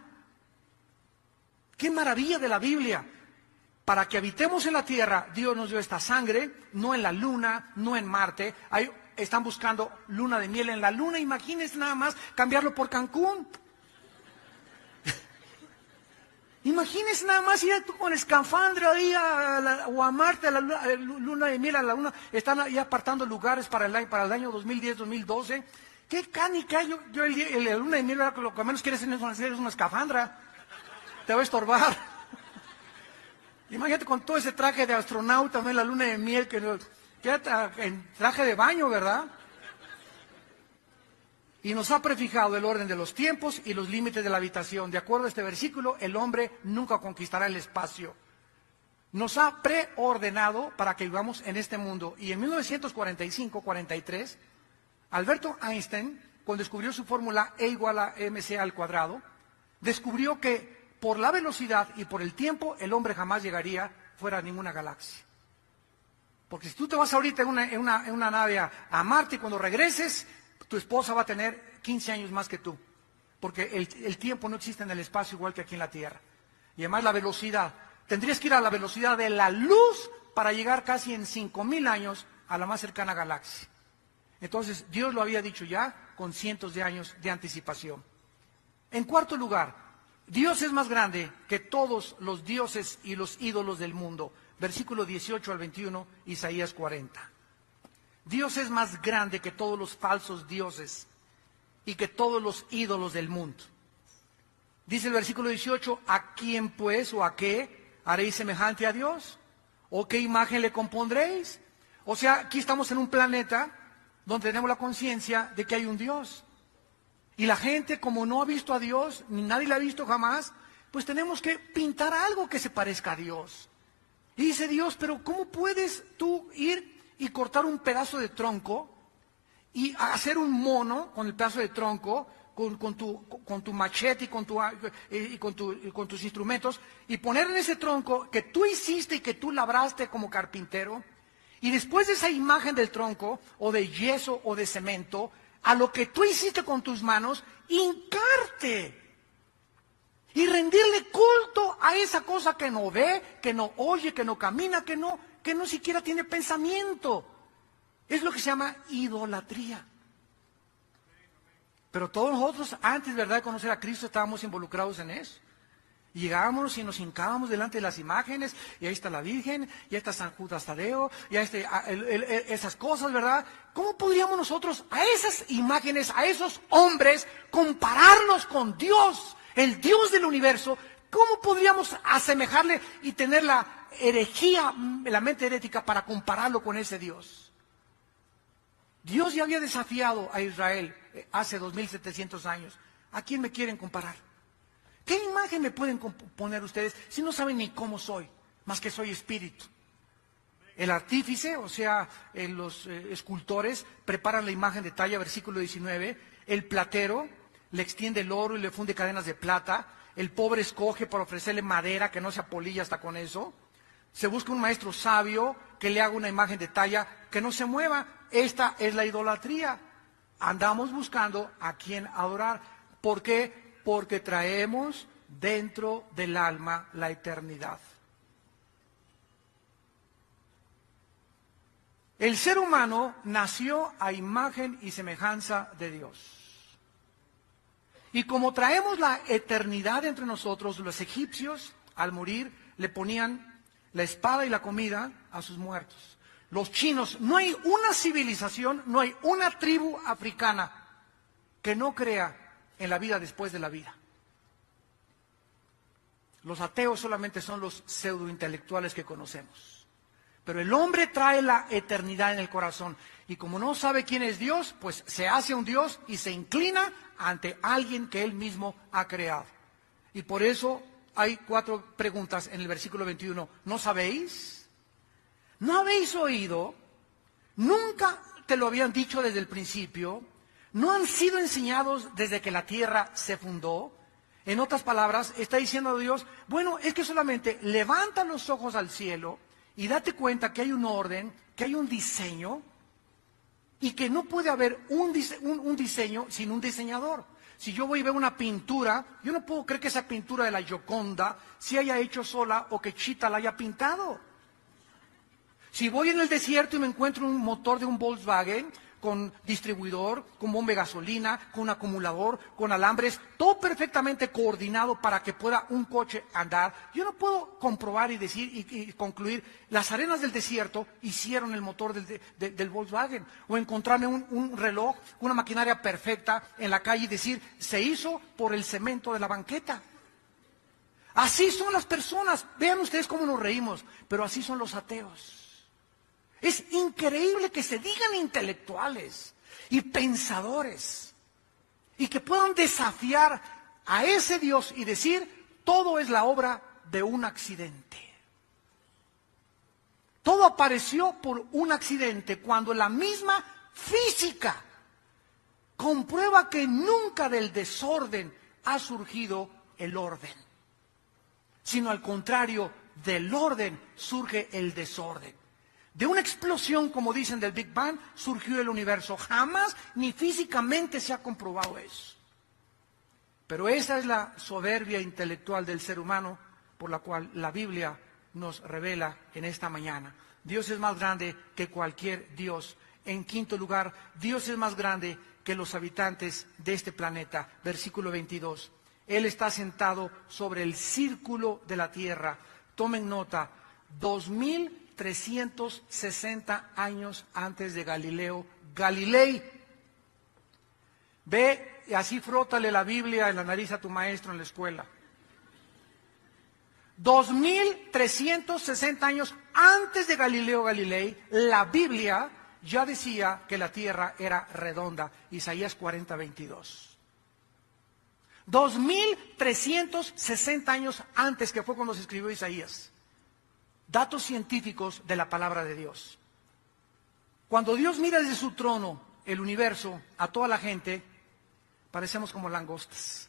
¡Qué maravilla de la Biblia! Para que habitemos en la tierra, Dios nos dio esta sangre, no en la luna, no en Marte. Ahí están buscando luna de miel en la luna. Imagínense nada más cambiarlo por Cancún. Imagínense nada más ir tú con escafandra ahí o a Marte, a la luna de miel, a la luna. Están ahí apartando lugares para el año 2010, 2012. ¿Qué canica? Yo la luna de miel lo que menos quieres hacer es una escafandra. Te va a estorbar. Imagínate con todo ese traje de astronauta, en la luna de miel, que en traje de baño, ¿verdad? Y nos ha prefijado el orden de los tiempos y los límites de la habitación. De acuerdo a este versículo, el hombre nunca conquistará el espacio. Nos ha preordenado para que vivamos en este mundo. Y en 1945-43, Alberto Einstein, cuando descubrió su fórmula E igual a mc al cuadrado, descubrió que por la velocidad y por el tiempo, el hombre jamás llegaría fuera de ninguna galaxia. Porque si tú te vas ahorita en una nave a Marte y cuando regreses, tu esposa va a tener 15 años más que tú. Porque el tiempo no existe en el espacio igual que aquí en la Tierra. Y además la velocidad. Tendrías que ir a la velocidad de la luz para llegar casi en 5,000 años a la más cercana galaxia. Entonces, Dios lo había dicho ya con cientos de años de anticipación. En cuarto lugar, Dios es más grande que todos los dioses y los ídolos del mundo. Versículo 18 al 21, Isaías 40. Dios es más grande que todos los falsos dioses y que todos los ídolos del mundo. Dice el versículo 18, ¿a quién pues o a qué haréis semejante a Dios? ¿O qué imagen le compondréis? O sea, aquí estamos en un planeta donde tenemos la conciencia de que hay un Dios. Y la gente, como no ha visto a Dios, ni nadie la ha visto jamás, pues tenemos que pintar algo que se parezca a Dios. Y dice Dios, pero ¿cómo puedes tú ir y cortar un pedazo de tronco y hacer un mono con el pedazo de tronco, con tu machete y con tus instrumentos, y poner en ese tronco que tú hiciste y que tú labraste como carpintero, y después de esa imagen del tronco, o de yeso o de cemento, a lo que tú hiciste con tus manos, hincarte y rendirle culto a esa cosa que no ve, que no oye, que no camina, que no siquiera tiene pensamiento. Es lo que se llama idolatría. Pero todos nosotros, antes, ¿verdad?, de conocer a Cristo, estábamos involucrados en eso. Y llegábamos y nos hincábamos delante de las imágenes, y ahí está la Virgen, y ahí está San Judas Tadeo, y ahí está esas cosas, ¿verdad? ¿Cómo podríamos nosotros a esas imágenes, a esos hombres, compararlos con Dios, el Dios del universo? ¿Cómo podríamos asemejarle y tener la herejía, la mente herética para compararlo con ese Dios? Dios ya había desafiado a Israel hace 2700 años. ¿A quién me quieren comparar? ¿Qué imagen me pueden poner ustedes si no saben ni cómo soy, más que soy espíritu? El artífice, o sea, los escultores, preparan la imagen de talla, versículo 19. El platero le extiende el oro y le funde cadenas de plata. El pobre escoge para ofrecerle madera, que no se apolilla hasta con eso. Se busca un maestro sabio que le haga una imagen de talla que no se mueva. Esta es la idolatría. Andamos buscando a quién adorar. ¿Por qué? Porque traemos dentro del alma la eternidad. El ser humano nació a imagen y semejanza de Dios. Y como traemos la eternidad entre nosotros, los egipcios, al morir, le ponían la espada y la comida a sus muertos. Los chinos, no hay una civilización, no hay una tribu africana que no crea en la vida después de la vida. Los ateos solamente son los pseudointelectuales que conocemos. Pero el hombre trae la eternidad en el corazón. Y como no sabe quién es Dios, pues se hace un Dios y se inclina ante alguien que él mismo ha creado. Y por eso hay 4 preguntas en el versículo 21. ¿No sabéis? ¿No habéis oído? ¿Nunca te lo habían dicho desde el principio? ¿No han sido enseñados desde que la tierra se fundó? En otras palabras, está diciendo a Dios, bueno, es que solamente levanta los ojos al cielo y date cuenta que hay un orden, que hay un diseño y que no puede haber un diseño sin un diseñador. Si yo voy y veo una pintura, yo no puedo creer que esa pintura de la Gioconda se haya hecho sola o que Chita la haya pintado. Si voy en el desierto y me encuentro un motor de un Volkswagen con distribuidor, con bomba de gasolina, con acumulador, con alambres, todo perfectamente coordinado para que pueda un coche andar, yo no puedo comprobar y decir y concluir, las arenas del desierto hicieron el motor del Volkswagen, o encontrarme un reloj, una maquinaria perfecta en la calle y decir, se hizo por el cemento de la banqueta. Así son las personas, vean ustedes cómo nos reímos, pero así son los ateos. Es increíble que se digan intelectuales y pensadores y que puedan desafiar a ese Dios y decir, todo es la obra de un accidente. Todo apareció por un accidente cuando la misma física comprueba que nunca del desorden ha surgido el orden, sino al contrario, del orden surge el desorden. De una explosión, como dicen del Big Bang, surgió el universo. Jamás ni físicamente se ha comprobado eso. Pero esa es la soberbia intelectual del ser humano por la cual la Biblia nos revela en esta mañana. Dios es más grande que cualquier Dios. En quinto lugar, Dios es más grande que los habitantes de este planeta. Versículo 22. Él está sentado sobre el círculo de la tierra. Tomen nota, 2360 años antes de Galileo Galilei. Ve y así frótale la Biblia en la nariz a tu maestro en la escuela. 2360 años antes de Galileo Galilei, la Biblia ya decía que la tierra era redonda. Isaías 40:22. 2360 años antes, que fue cuando se escribió Isaías. Datos científicos de la palabra de Dios. Cuando Dios mira desde su trono el universo a toda la gente, parecemos como langostas.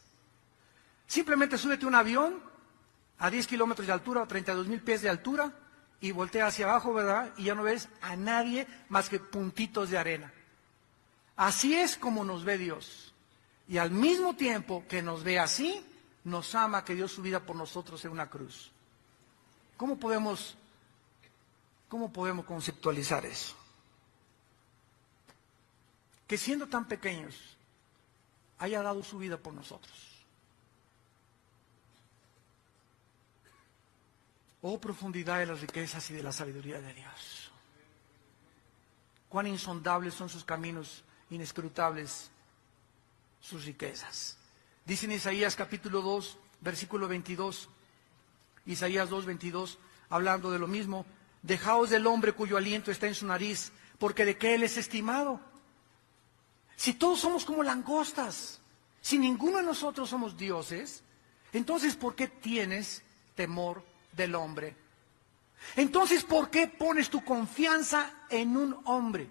Simplemente súbete a un avión a 10 kilómetros de altura o 32,000 pies de altura y voltea hacia abajo, ¿verdad? Y ya no ves a nadie más que puntitos de arena. Así es como nos ve Dios. Y al mismo tiempo que nos ve así, nos ama, que dio su vida por nosotros en una cruz. ¿Cómo podemos conceptualizar eso? Que siendo tan pequeños, haya dado su vida por nosotros. Oh, profundidad de las riquezas y de la sabiduría de Dios. Cuán insondables son sus caminos, inescrutables sus riquezas. Dice en Isaías capítulo 2, versículo 22, Isaías 2:22, hablando de lo mismo, dejaos del hombre cuyo aliento está en su nariz, porque de qué él es estimado. Si todos somos como langostas, si ninguno de nosotros somos dioses, entonces ¿por qué tienes temor del hombre? Entonces ¿por qué pones tu confianza en un hombre?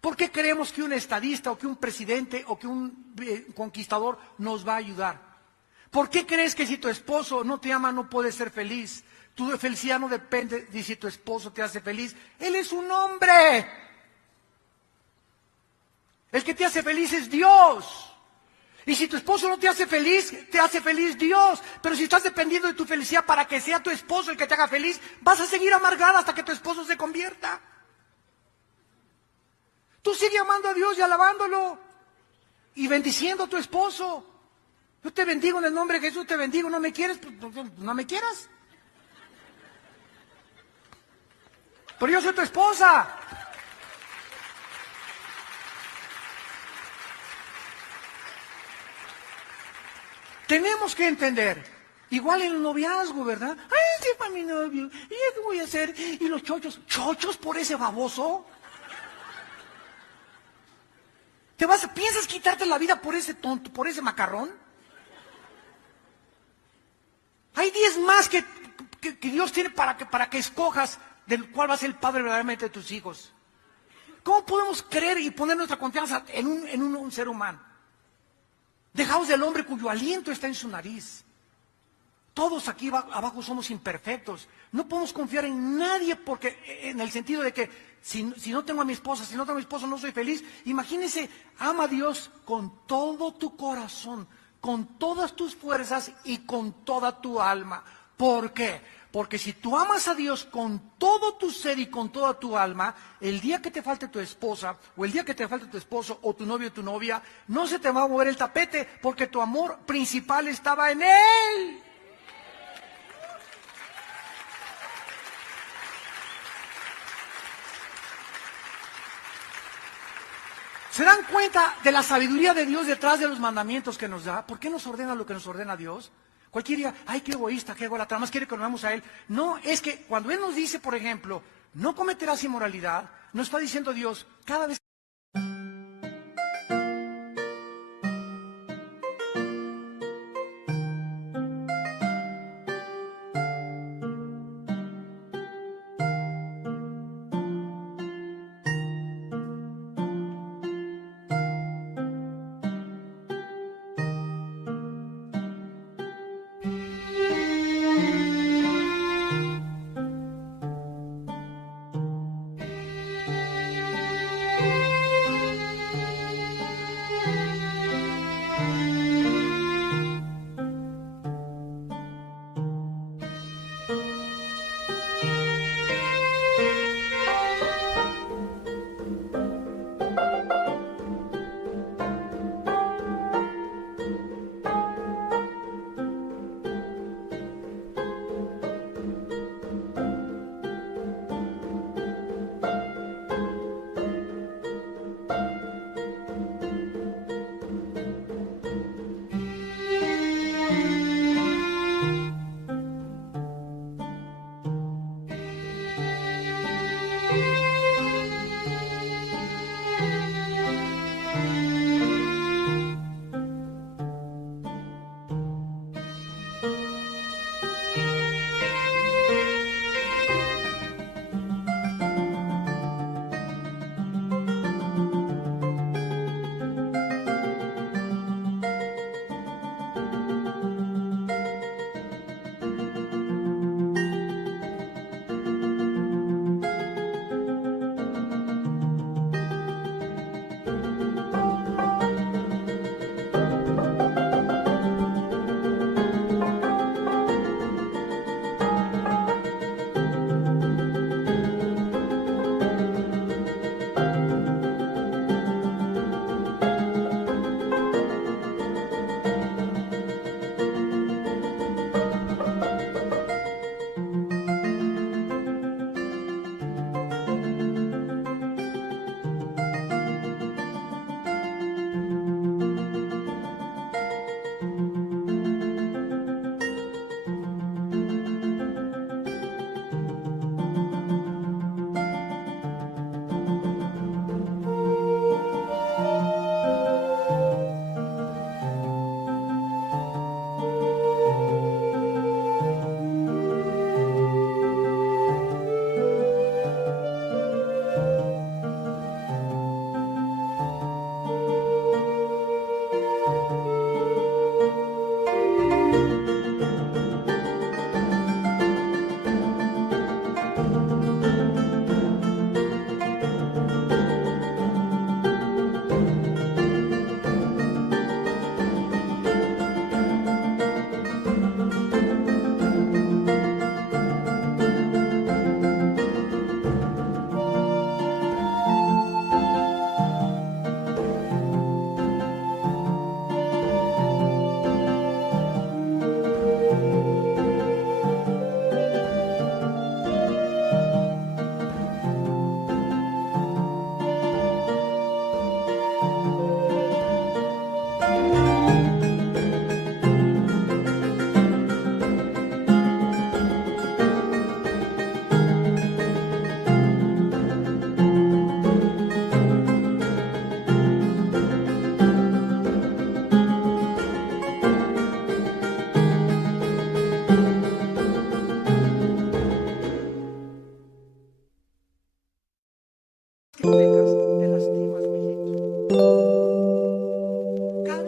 ¿Por qué creemos que un estadista o que un presidente o que un conquistador nos va a ayudar? ¿Por qué crees que si tu esposo no te ama no puedes ser feliz? Tu felicidad no depende de si tu esposo te hace feliz. Él es un hombre. El que te hace feliz es Dios. Y si tu esposo no te hace feliz Dios. Pero si estás dependiendo de tu felicidad para que sea tu esposo el que te haga feliz, vas a seguir amargada hasta que tu esposo se convierta. Tú sigue amando a Dios y alabándolo y bendiciendo a tu esposo. Yo te bendigo en el nombre de Jesús, te bendigo. ¿No me quieres? Pues no me quieras. Pero yo soy tu esposa. Tenemos que entender Igual en el noviazgo, ¿verdad? Ay, sí, para mi novio. ¿Y yo qué voy a hacer? ¿Y los chochos? ¿Chochos por ese baboso? ¿Piensas quitarte la vida por ese tonto, por ese macarrón? Hay 10 más que Dios tiene para que escojas del cual va a ser el padre verdaderamente de tus hijos. ¿Cómo podemos creer y poner nuestra confianza en un ser humano? Dejaos del hombre cuyo aliento está en su nariz. Todos aquí abajo somos imperfectos. No podemos confiar en nadie porque, en el sentido de que si no tengo a mi esposa, si no tengo a mi esposo no soy feliz. Imagínense, ama a Dios con todo tu corazón, con todas tus fuerzas y con toda tu alma. ¿Por qué? Porque si tú amas a Dios con todo tu ser y con toda tu alma, el día que te falte tu esposa, o el día que te falte tu esposo, o tu novio o tu novia, no se te va a mover el tapete, porque tu amor principal estaba en Él. ¿Se dan cuenta de la sabiduría de Dios detrás de los mandamientos que nos da? ¿Por qué nos ordena lo que nos ordena Dios? Cualquier día, ay, qué egoísta, qué ególatra, más quiere que nos vamos a Él. No, es que cuando Él nos dice, por ejemplo, no cometerás inmoralidad, nos está diciendo Dios, cada vez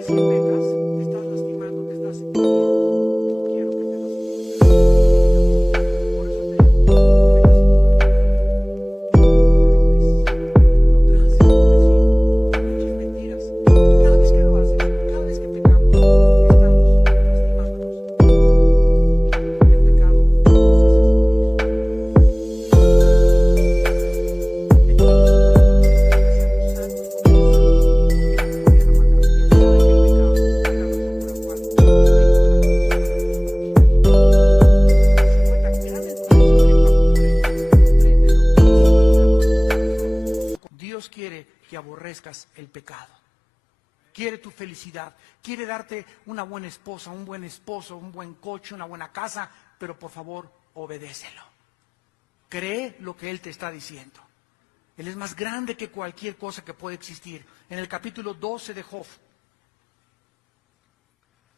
si pecas, te estás lastimando, te estás hiriendo. No quiero que te lastimes. Por eso te digo, no metas en tu vida. No robes, no transes con tu vecino, no eches mentiras. Y cada vez que lo haces, cada vez que pecamos, estamos lastimándonos. El pecado nos hace sufrir. Dios quiere que aborrezcas el pecado. Quiere tu felicidad, quiere darte una buena esposa, un buen esposo, un buen coche, una buena casa, pero por favor, obedécelo. Cree lo que Él te está diciendo. Él es más grande que cualquier cosa que puede existir. En el capítulo 12 de Job,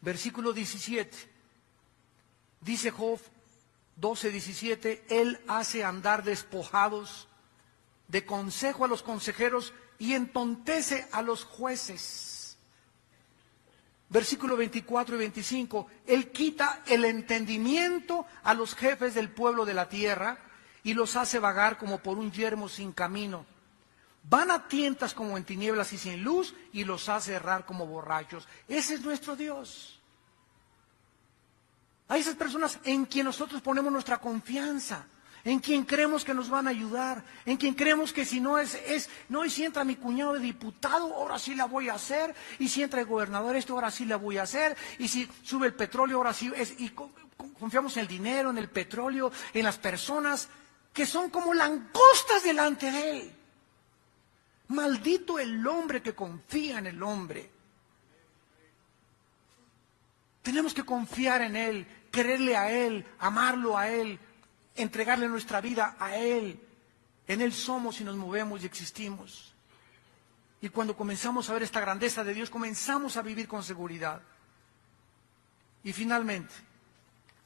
versículo 17, dice Job 12:17, Él hace andar despojados de consejo a los consejeros y entontece a los jueces. Versículo 24 y 25, Él quita el entendimiento a los jefes del pueblo de la tierra y los hace vagar como por un yermo sin camino. Van a tientas como en tinieblas y sin luz y los hace errar como borrachos. Ese es nuestro Dios. A esas personas en quien nosotros ponemos nuestra confianza, en quien creemos que nos van a ayudar, en quien creemos que si no no, y si entra mi cuñado de diputado, ahora sí la voy a hacer, y si entra el gobernador ahora sí la voy a hacer, y si sube el petróleo, ahora sí, y confiamos en el dinero, en el petróleo, en las personas que son como langostas delante de Él. Maldito el hombre que confía en el hombre. Tenemos que confiar en Él, quererle a Él, amarlo a Él, entregarle nuestra vida a Él. En Él somos y nos movemos y existimos. Y cuando comenzamos a ver esta grandeza de Dios, comenzamos a vivir con seguridad. Y finalmente,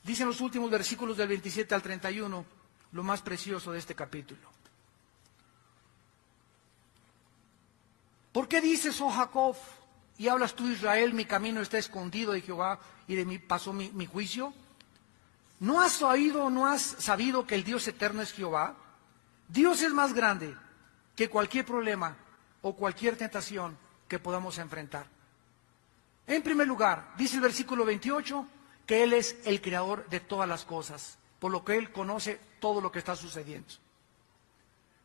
dicen los últimos versículos del 27 al 31, lo más precioso de este capítulo. ¿Por qué dices, oh Jacob, y hablas tú, Israel, mi camino está escondido de Jehová y de mí pasó mi juicio? ¿No has oído, no has sabido que el Dios eterno es Jehová? Dios es más grande que cualquier problema o cualquier tentación que podamos enfrentar. En primer lugar, dice el versículo 28, que Él es el creador de todas las cosas, por lo que Él conoce todo lo que está sucediendo.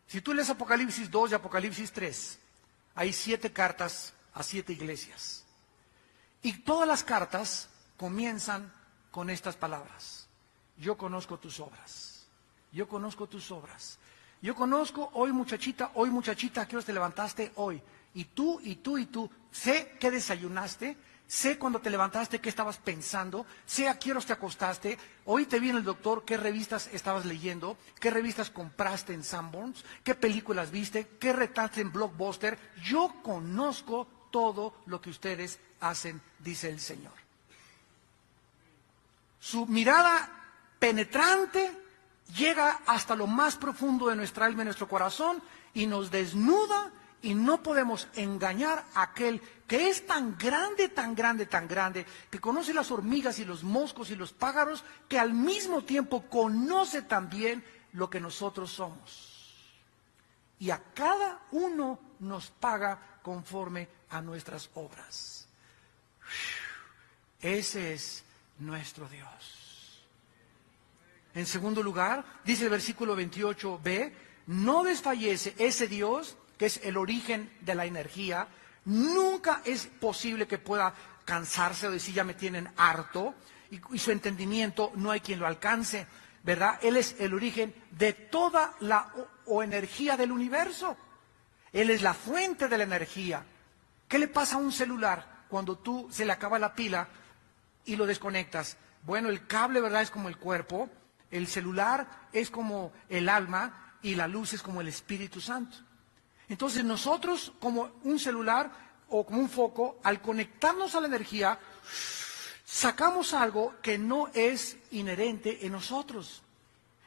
Si tú lees Apocalipsis 2 y Apocalipsis 3, hay 7 cartas a 7 iglesias. Y todas las cartas comienzan con estas palabras. Yo conozco tus obras. Yo conozco tus obras. Yo conozco hoy muchachita, ¿a qué hora te levantaste hoy? Y tú, y tú, y tú. Sé qué desayunaste, sé cuando te levantaste qué estabas pensando, sé a qué horas te acostaste. Hoy te vi en el doctor, qué revistas estabas leyendo, qué revistas compraste en Sanborns, qué películas viste, qué retaste en Blockbuster. Yo conozco todo lo que ustedes hacen, dice el Señor. Su mirada penetrante llega hasta lo más profundo de nuestra alma y nuestro corazón y nos desnuda, y no podemos engañar a aquel que es tan grande, tan grande, tan grande, que conoce las hormigas y los moscos y los pájaros, que al mismo tiempo conoce también lo que nosotros somos. Y a cada uno nos paga conforme a nuestras obras. Ese es nuestro Dios. En segundo lugar, dice el versículo 28b, no desfallece ese Dios que es el origen de la energía. Nunca es posible que pueda cansarse o decir ya me tienen harto, y su entendimiento no hay quien lo alcance, ¿verdad? Él es el origen de toda la energía del universo. Él es la fuente de la energía. ¿Qué le pasa a un celular cuando tú se le acaba la pila y lo desconectas? Bueno, el cable, ¿verdad?, es como el cuerpo. El celular es como el alma y la luz es como el Espíritu Santo. Entonces nosotros, como un celular o como un foco, al conectarnos a la energía, sacamos algo que no es inherente en nosotros.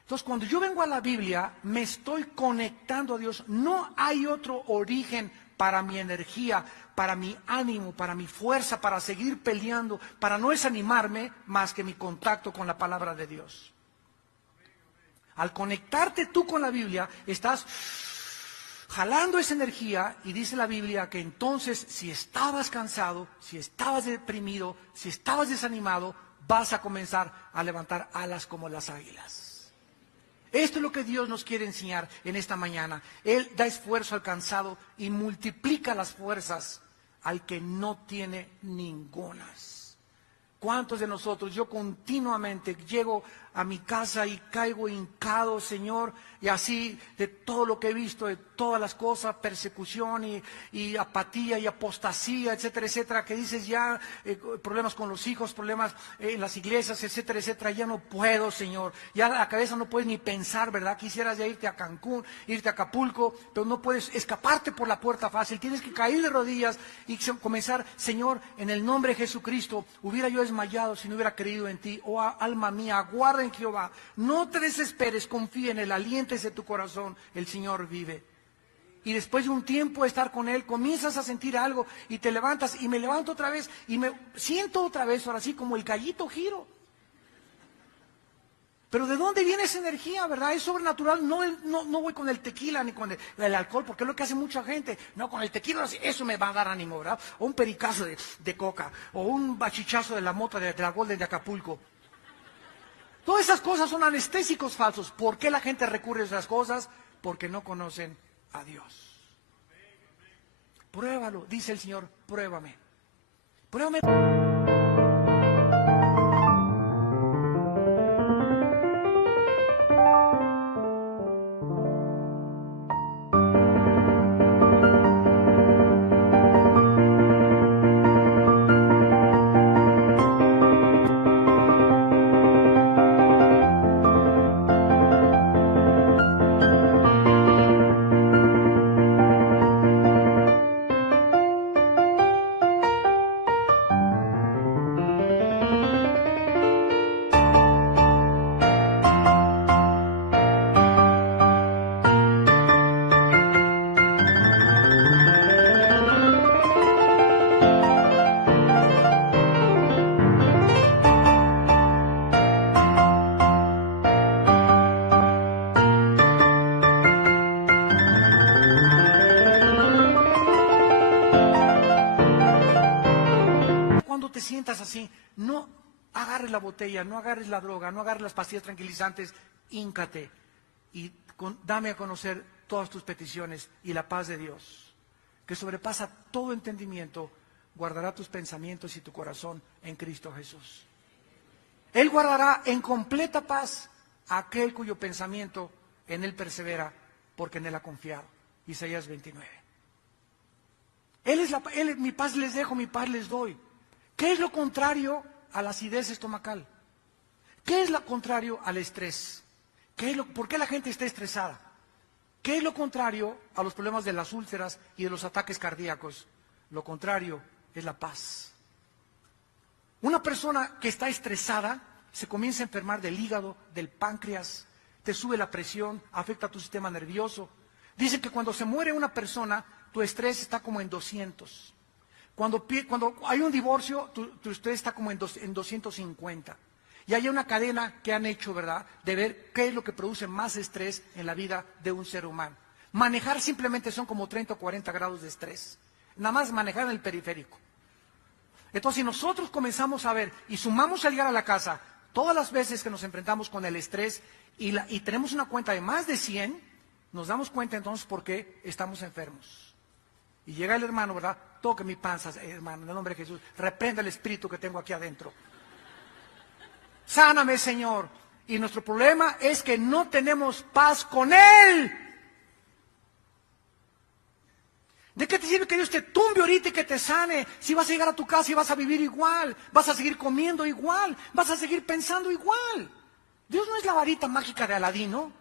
Entonces cuando yo vengo a la Biblia, me estoy conectando a Dios. No hay otro origen para mi energía, para mi ánimo, para mi fuerza, para seguir peleando, para no desanimarme más que mi contacto con la palabra de Dios. Al conectarte tú con la Biblia, estás jalando esa energía y dice la Biblia que entonces si estabas cansado, si estabas deprimido, si estabas desanimado, vas a comenzar a levantar alas como las águilas. Esto es lo que Dios nos quiere enseñar en esta mañana. Él da esfuerzo al cansado y multiplica las fuerzas al que no tiene ningunas. ¿Cuántos de nosotros, yo continuamente llego a mi casa y caigo hincado, Señor, y así de todo lo que he visto, de todas las cosas, persecución y apatía y apostasía, etcétera, etcétera, que dices ya, problemas con los hijos, problemas en las iglesias, etcétera, etcétera, ya no puedo, Señor, ya la cabeza no puedes ni pensar, ¿verdad? Quisieras ya irte a Cancún, irte a Acapulco, pero no puedes escaparte por la puerta fácil, tienes que caer de rodillas y comenzar, Señor, en el nombre de Jesucristo, hubiera yo desmayado si no hubiera creído en ti, oh alma mía, aguarda en Jehová, no te desesperes, confía en él, aliéntese tu corazón, el Señor vive. Y después de un tiempo de estar con él, comienzas a sentir algo y te levantas y me levanto otra vez y me siento otra vez, ahora sí, como el gallito giro. Pero ¿de dónde viene esa energía, verdad? Es sobrenatural, no voy con el tequila ni con el alcohol, porque es lo que hace mucha gente. No, con el tequila eso me va a dar ánimo, ¿verdad? O un pericazo de coca, o un bachichazo de la mota de la Golden de Acapulco. Todas esas cosas son anestésicos falsos. ¿Por qué la gente recurre a esas cosas? Porque no conocen a Dios. Pruébalo, dice el Señor, pruébame. Pruébame. Te sientas así, no agarres la botella, no agarres la droga, no agarres las pastillas tranquilizantes, híncate y dame a conocer todas tus peticiones y la paz de Dios, que sobrepasa todo entendimiento, guardará tus pensamientos y tu corazón en Cristo Jesús. Él guardará en completa paz a aquel cuyo pensamiento en él persevera, porque en él ha confiado. Isaías 29. Mi paz les dejo, mi paz les doy. ¿Qué es lo contrario a la acidez estomacal? ¿Qué es lo contrario al estrés? ¿Por qué la gente está estresada? ¿Qué es lo contrario a los problemas de las úlceras y de los ataques cardíacos? Lo contrario es la paz. Una persona que está estresada se comienza a enfermar del hígado, del páncreas, te sube la presión, afecta a tu sistema nervioso. Dicen que cuando se muere una persona, tu estrés está como en 200. Cuando hay un divorcio, tu estrés está como en 250. Y hay una cadena que han hecho, ¿verdad?, de ver qué es lo que produce más estrés en la vida de un ser humano. Manejar simplemente son como 30 o 40 grados de estrés. Nada más manejar en el periférico. Entonces, si nosotros comenzamos a ver y sumamos al llegar a la casa todas las veces que nos enfrentamos con el estrés y tenemos una cuenta de más de 100, nos damos cuenta entonces por qué estamos enfermos. Y llega el hermano, ¿verdad? Toque mi panza, hermano, en el nombre de Jesús. Reprenda el espíritu que tengo aquí adentro. Sáname, Señor. Y nuestro problema es que no tenemos paz con Él. ¿De qué te sirve que Dios te tumbe ahorita y que te sane? Si vas a llegar a tu casa y vas a vivir igual, vas a seguir comiendo igual, vas a seguir pensando igual. Dios no es la varita mágica de Aladín, ¿no?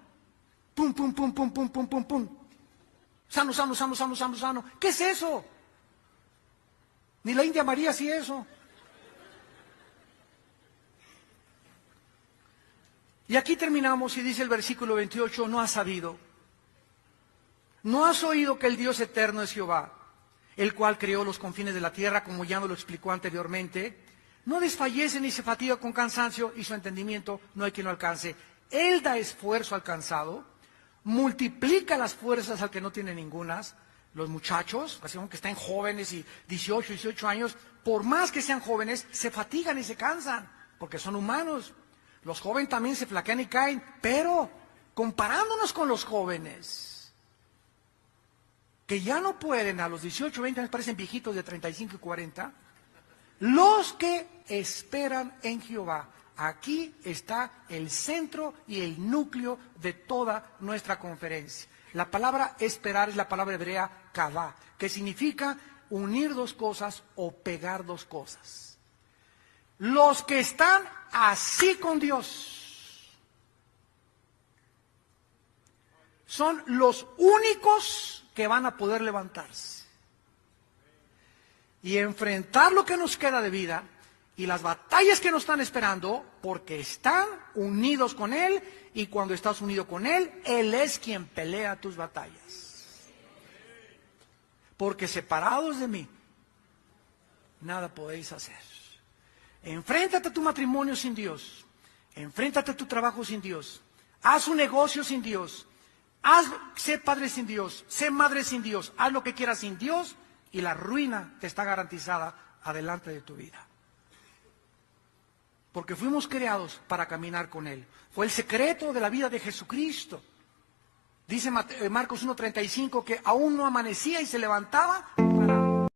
Pum, pum, pum, pum, pum, pum, pum, pum. Sano, sano, sano, sano, sano, sano. ¿Qué es eso? Ni la India María hacía eso. Y aquí terminamos y dice el versículo 28, no has sabido, no has oído que el Dios eterno es Jehová, el cual creó los confines de la tierra, como ya nos lo explicó anteriormente. No desfallece ni se fatiga con cansancio, y su entendimiento no hay quien lo alcance. Él da esfuerzo al cansado, multiplica las fuerzas al que no tiene ningunas. Los muchachos, así como que están jóvenes y 18 años, por más que sean jóvenes, se fatigan y se cansan, porque son humanos. Los jóvenes también se flaquean y caen, pero comparándonos con los jóvenes, que ya no pueden, a los 18, 20 años parecen viejitos de 35 y 40, los que esperan en Jehová. Aquí está el centro y el núcleo de toda nuestra conferencia. La palabra esperar es la palabra hebrea kavá, que significa unir dos cosas o pegar dos cosas. Los que están así con Dios son los únicos que van a poder levantarse y enfrentar lo que nos queda de vida y las batallas que nos están esperando, porque están unidos con Él, y cuando estás unido con Él, Él es quien pelea tus batallas. Porque separados de mí, nada podéis hacer. Enfréntate a tu matrimonio sin Dios, enfréntate a tu trabajo sin Dios, haz un negocio sin Dios, sé padre sin Dios, sé madre sin Dios, haz lo que quieras sin Dios, y la ruina te está garantizada adelante de tu vida. Porque fuimos creados para caminar con Él. Fue el secreto de la vida de Jesucristo. Dice Marcos 1:35 que aún no amanecía y se levantaba para...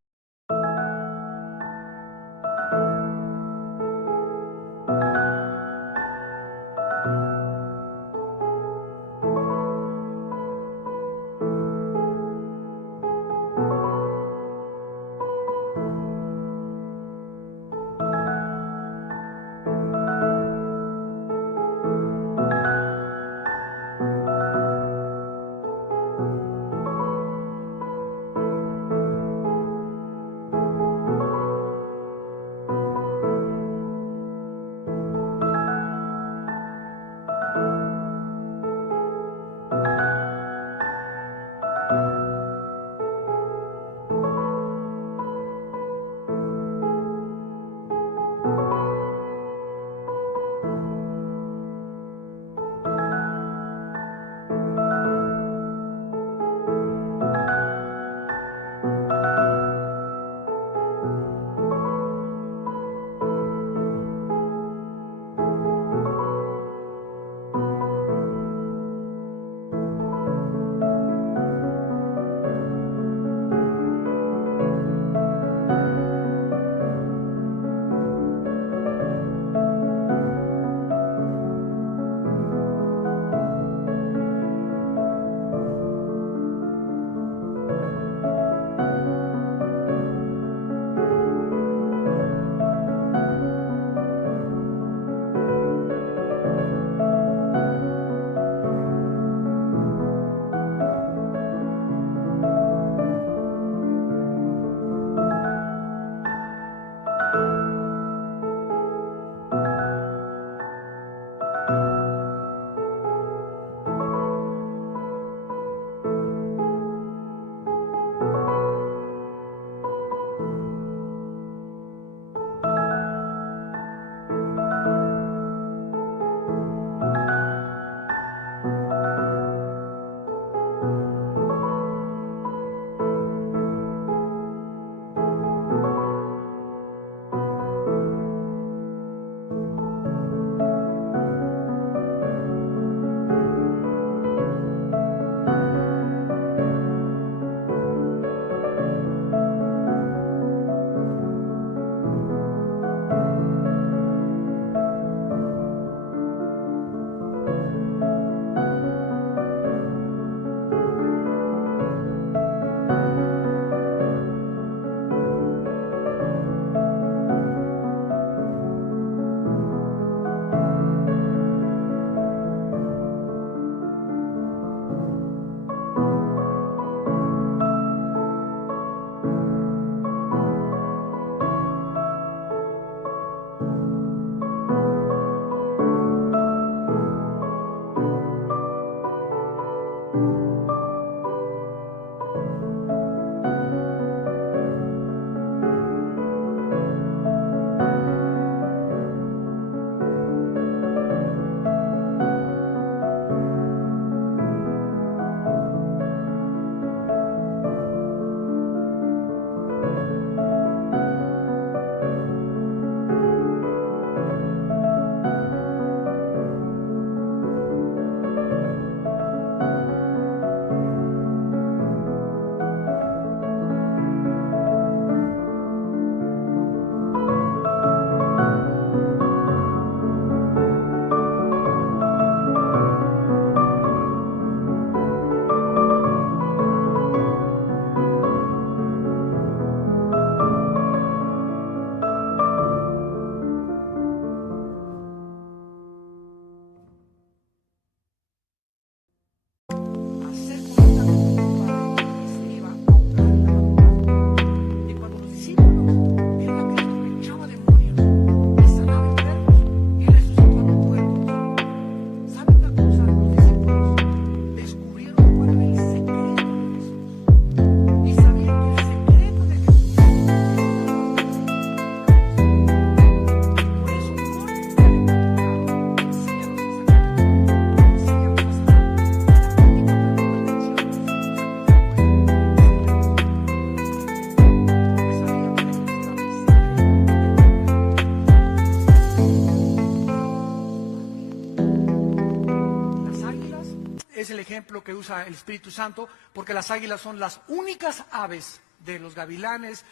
es el ejemplo que usa el Espíritu Santo, porque las águilas son las únicas aves de los gavilanes,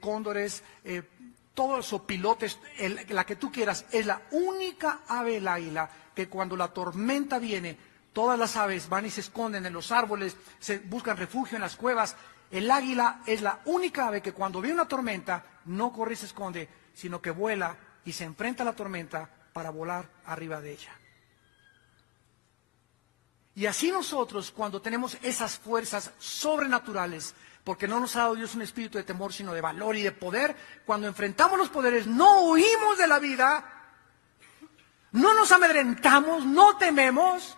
cóndores, todos o pilotes, la que tú quieras, es la única ave el águila que cuando la tormenta viene, todas las aves van y se esconden en los árboles, se buscan refugio en las cuevas. El águila es la única ave que cuando ve una tormenta no corre y se esconde, sino que vuela y se enfrenta a la tormenta para volar arriba de ella. Y así nosotros, cuando tenemos esas fuerzas sobrenaturales, porque no nos ha dado Dios un espíritu de temor, sino de valor y de poder, cuando enfrentamos los poderes, no huimos de la vida, no nos amedrentamos, no tememos,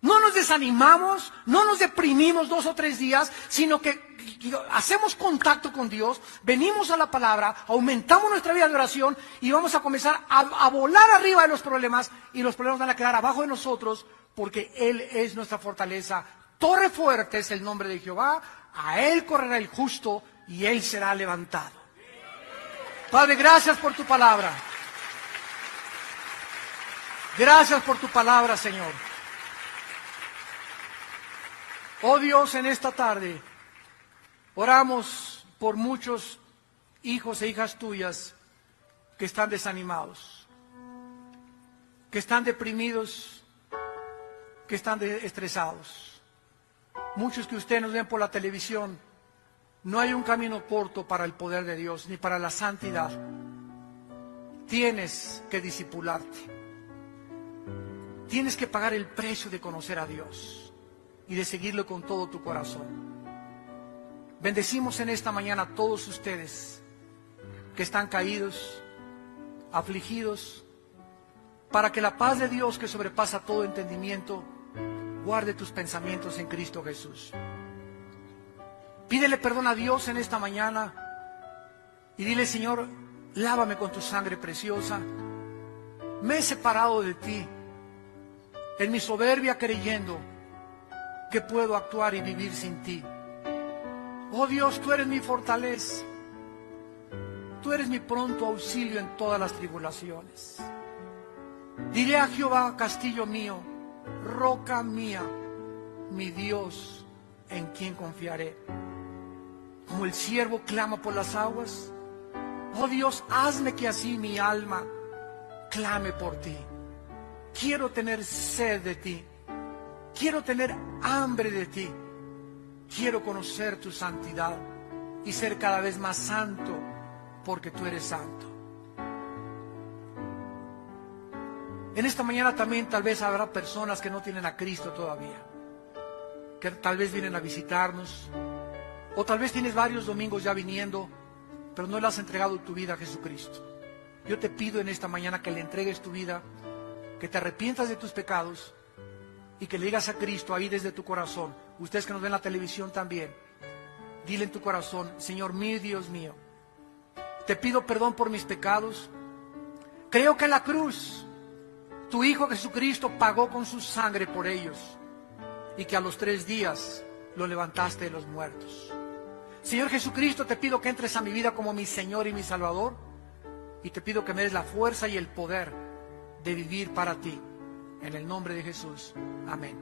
no nos desanimamos, no nos deprimimos 2 o 3 días, sino que hacemos contacto con Dios, venimos a la palabra, aumentamos nuestra vida de oración y vamos a comenzar a volar arriba de los problemas, y los problemas van a quedar abajo de nosotros, porque Él es nuestra fortaleza. Torre fuerte es el nombre de Jehová, a Él correrá el justo y Él será levantado. Padre, gracias por tu palabra. Gracias por tu palabra, Señor. Oh Dios, en esta tarde oramos por muchos hijos e hijas tuyas que están desanimados, que están deprimidos, que están estresados. Muchos que ustedes nos ven por la televisión, no hay un camino corto para el poder de Dios, ni para la santidad. Tienes que discipularte. Tienes que pagar el precio de conocer a Dios y de seguirlo con todo tu corazón. Bendecimos en esta mañana a todos ustedes que están caídos, afligidos, para que la paz de Dios, que sobrepasa todo entendimiento, guarde tus pensamientos en Cristo Jesús. Pídele perdón a Dios en esta mañana y dile: Señor, lávame con tu sangre preciosa. Me he separado de ti en mi soberbia, creyendo que puedo actuar y vivir sin ti. Oh Dios, tú eres mi fortaleza. Tú eres mi pronto auxilio en todas las tribulaciones. Diré a Jehová, castillo mío, roca mía, mi Dios, en quien confiaré. Como el siervo clama por las aguas, oh Dios, hazme que así mi alma clame por ti. Quiero tener sed de ti. Quiero tener hambre de ti. Quiero conocer tu santidad y ser cada vez más santo, porque tú eres santo. En esta mañana también tal vez habrá personas que no tienen a Cristo todavía, que tal vez vienen a visitarnos, o tal vez tienes varios domingos ya viniendo, pero no le has entregado tu vida a Jesucristo. Yo te pido en esta mañana que le entregues tu vida, que te arrepientas de tus pecados y que le digas a Cristo ahí desde tu corazón. Ustedes que nos ven en la televisión también, dile en tu corazón: Señor mío y Dios mío, te pido perdón por mis pecados. Creo que en la cruz tu Hijo Jesucristo pagó con su sangre por ellos, y que a los 3 días lo levantaste de los muertos. Señor Jesucristo, te pido que entres a mi vida como mi Señor y mi Salvador, y te pido que me des la fuerza y el poder de vivir para ti. En el nombre de Jesús. Amén.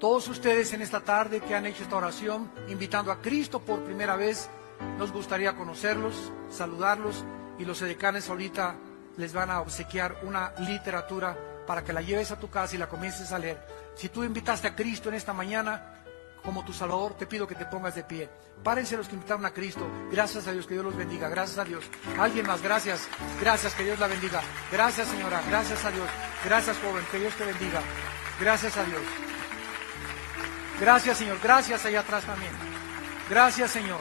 Todos ustedes en esta tarde que han hecho esta oración, invitando a Cristo por primera vez, nos gustaría conocerlos, saludarlos, y los edecanes ahorita les van a obsequiar una literatura para que la lleves a tu casa y la comiences a leer. Si tú invitaste a Cristo en esta mañana como tu Salvador, te pido que te pongas de pie. Párense los que invitaron a Cristo. Gracias a Dios, que Dios los bendiga. Gracias a Dios. Alguien más, gracias. Gracias, que Dios la bendiga. Gracias, señora. Gracias a Dios. Gracias, joven, que Dios te bendiga. Gracias a Dios. Gracias, Señor. Gracias allá atrás también. Gracias, Señor.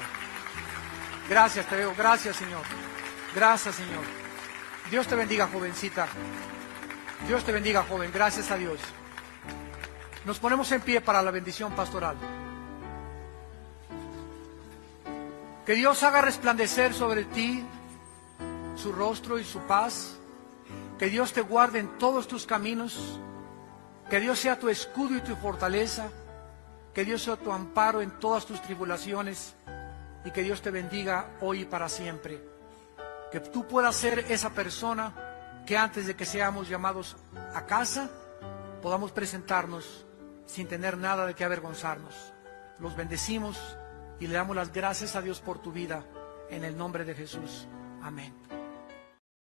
Gracias, te veo. Gracias, Señor. Gracias, Señor. Dios te bendiga, jovencita. Dios te bendiga, joven. Gracias a Dios. Nos ponemos en pie para la bendición pastoral. Que Dios haga resplandecer sobre ti su rostro y su paz. Que Dios te guarde en todos tus caminos. Que Dios sea tu escudo y tu fortaleza. Que Dios sea tu amparo en todas tus tribulaciones. Y que Dios te bendiga hoy y para siempre. Que tú puedas ser esa persona que antes de que seamos llamados a casa, podamos presentarnos sin tener nada de qué avergonzarnos. Los bendecimos y le damos las gracias a Dios por tu vida, en el nombre de Jesús. Amén.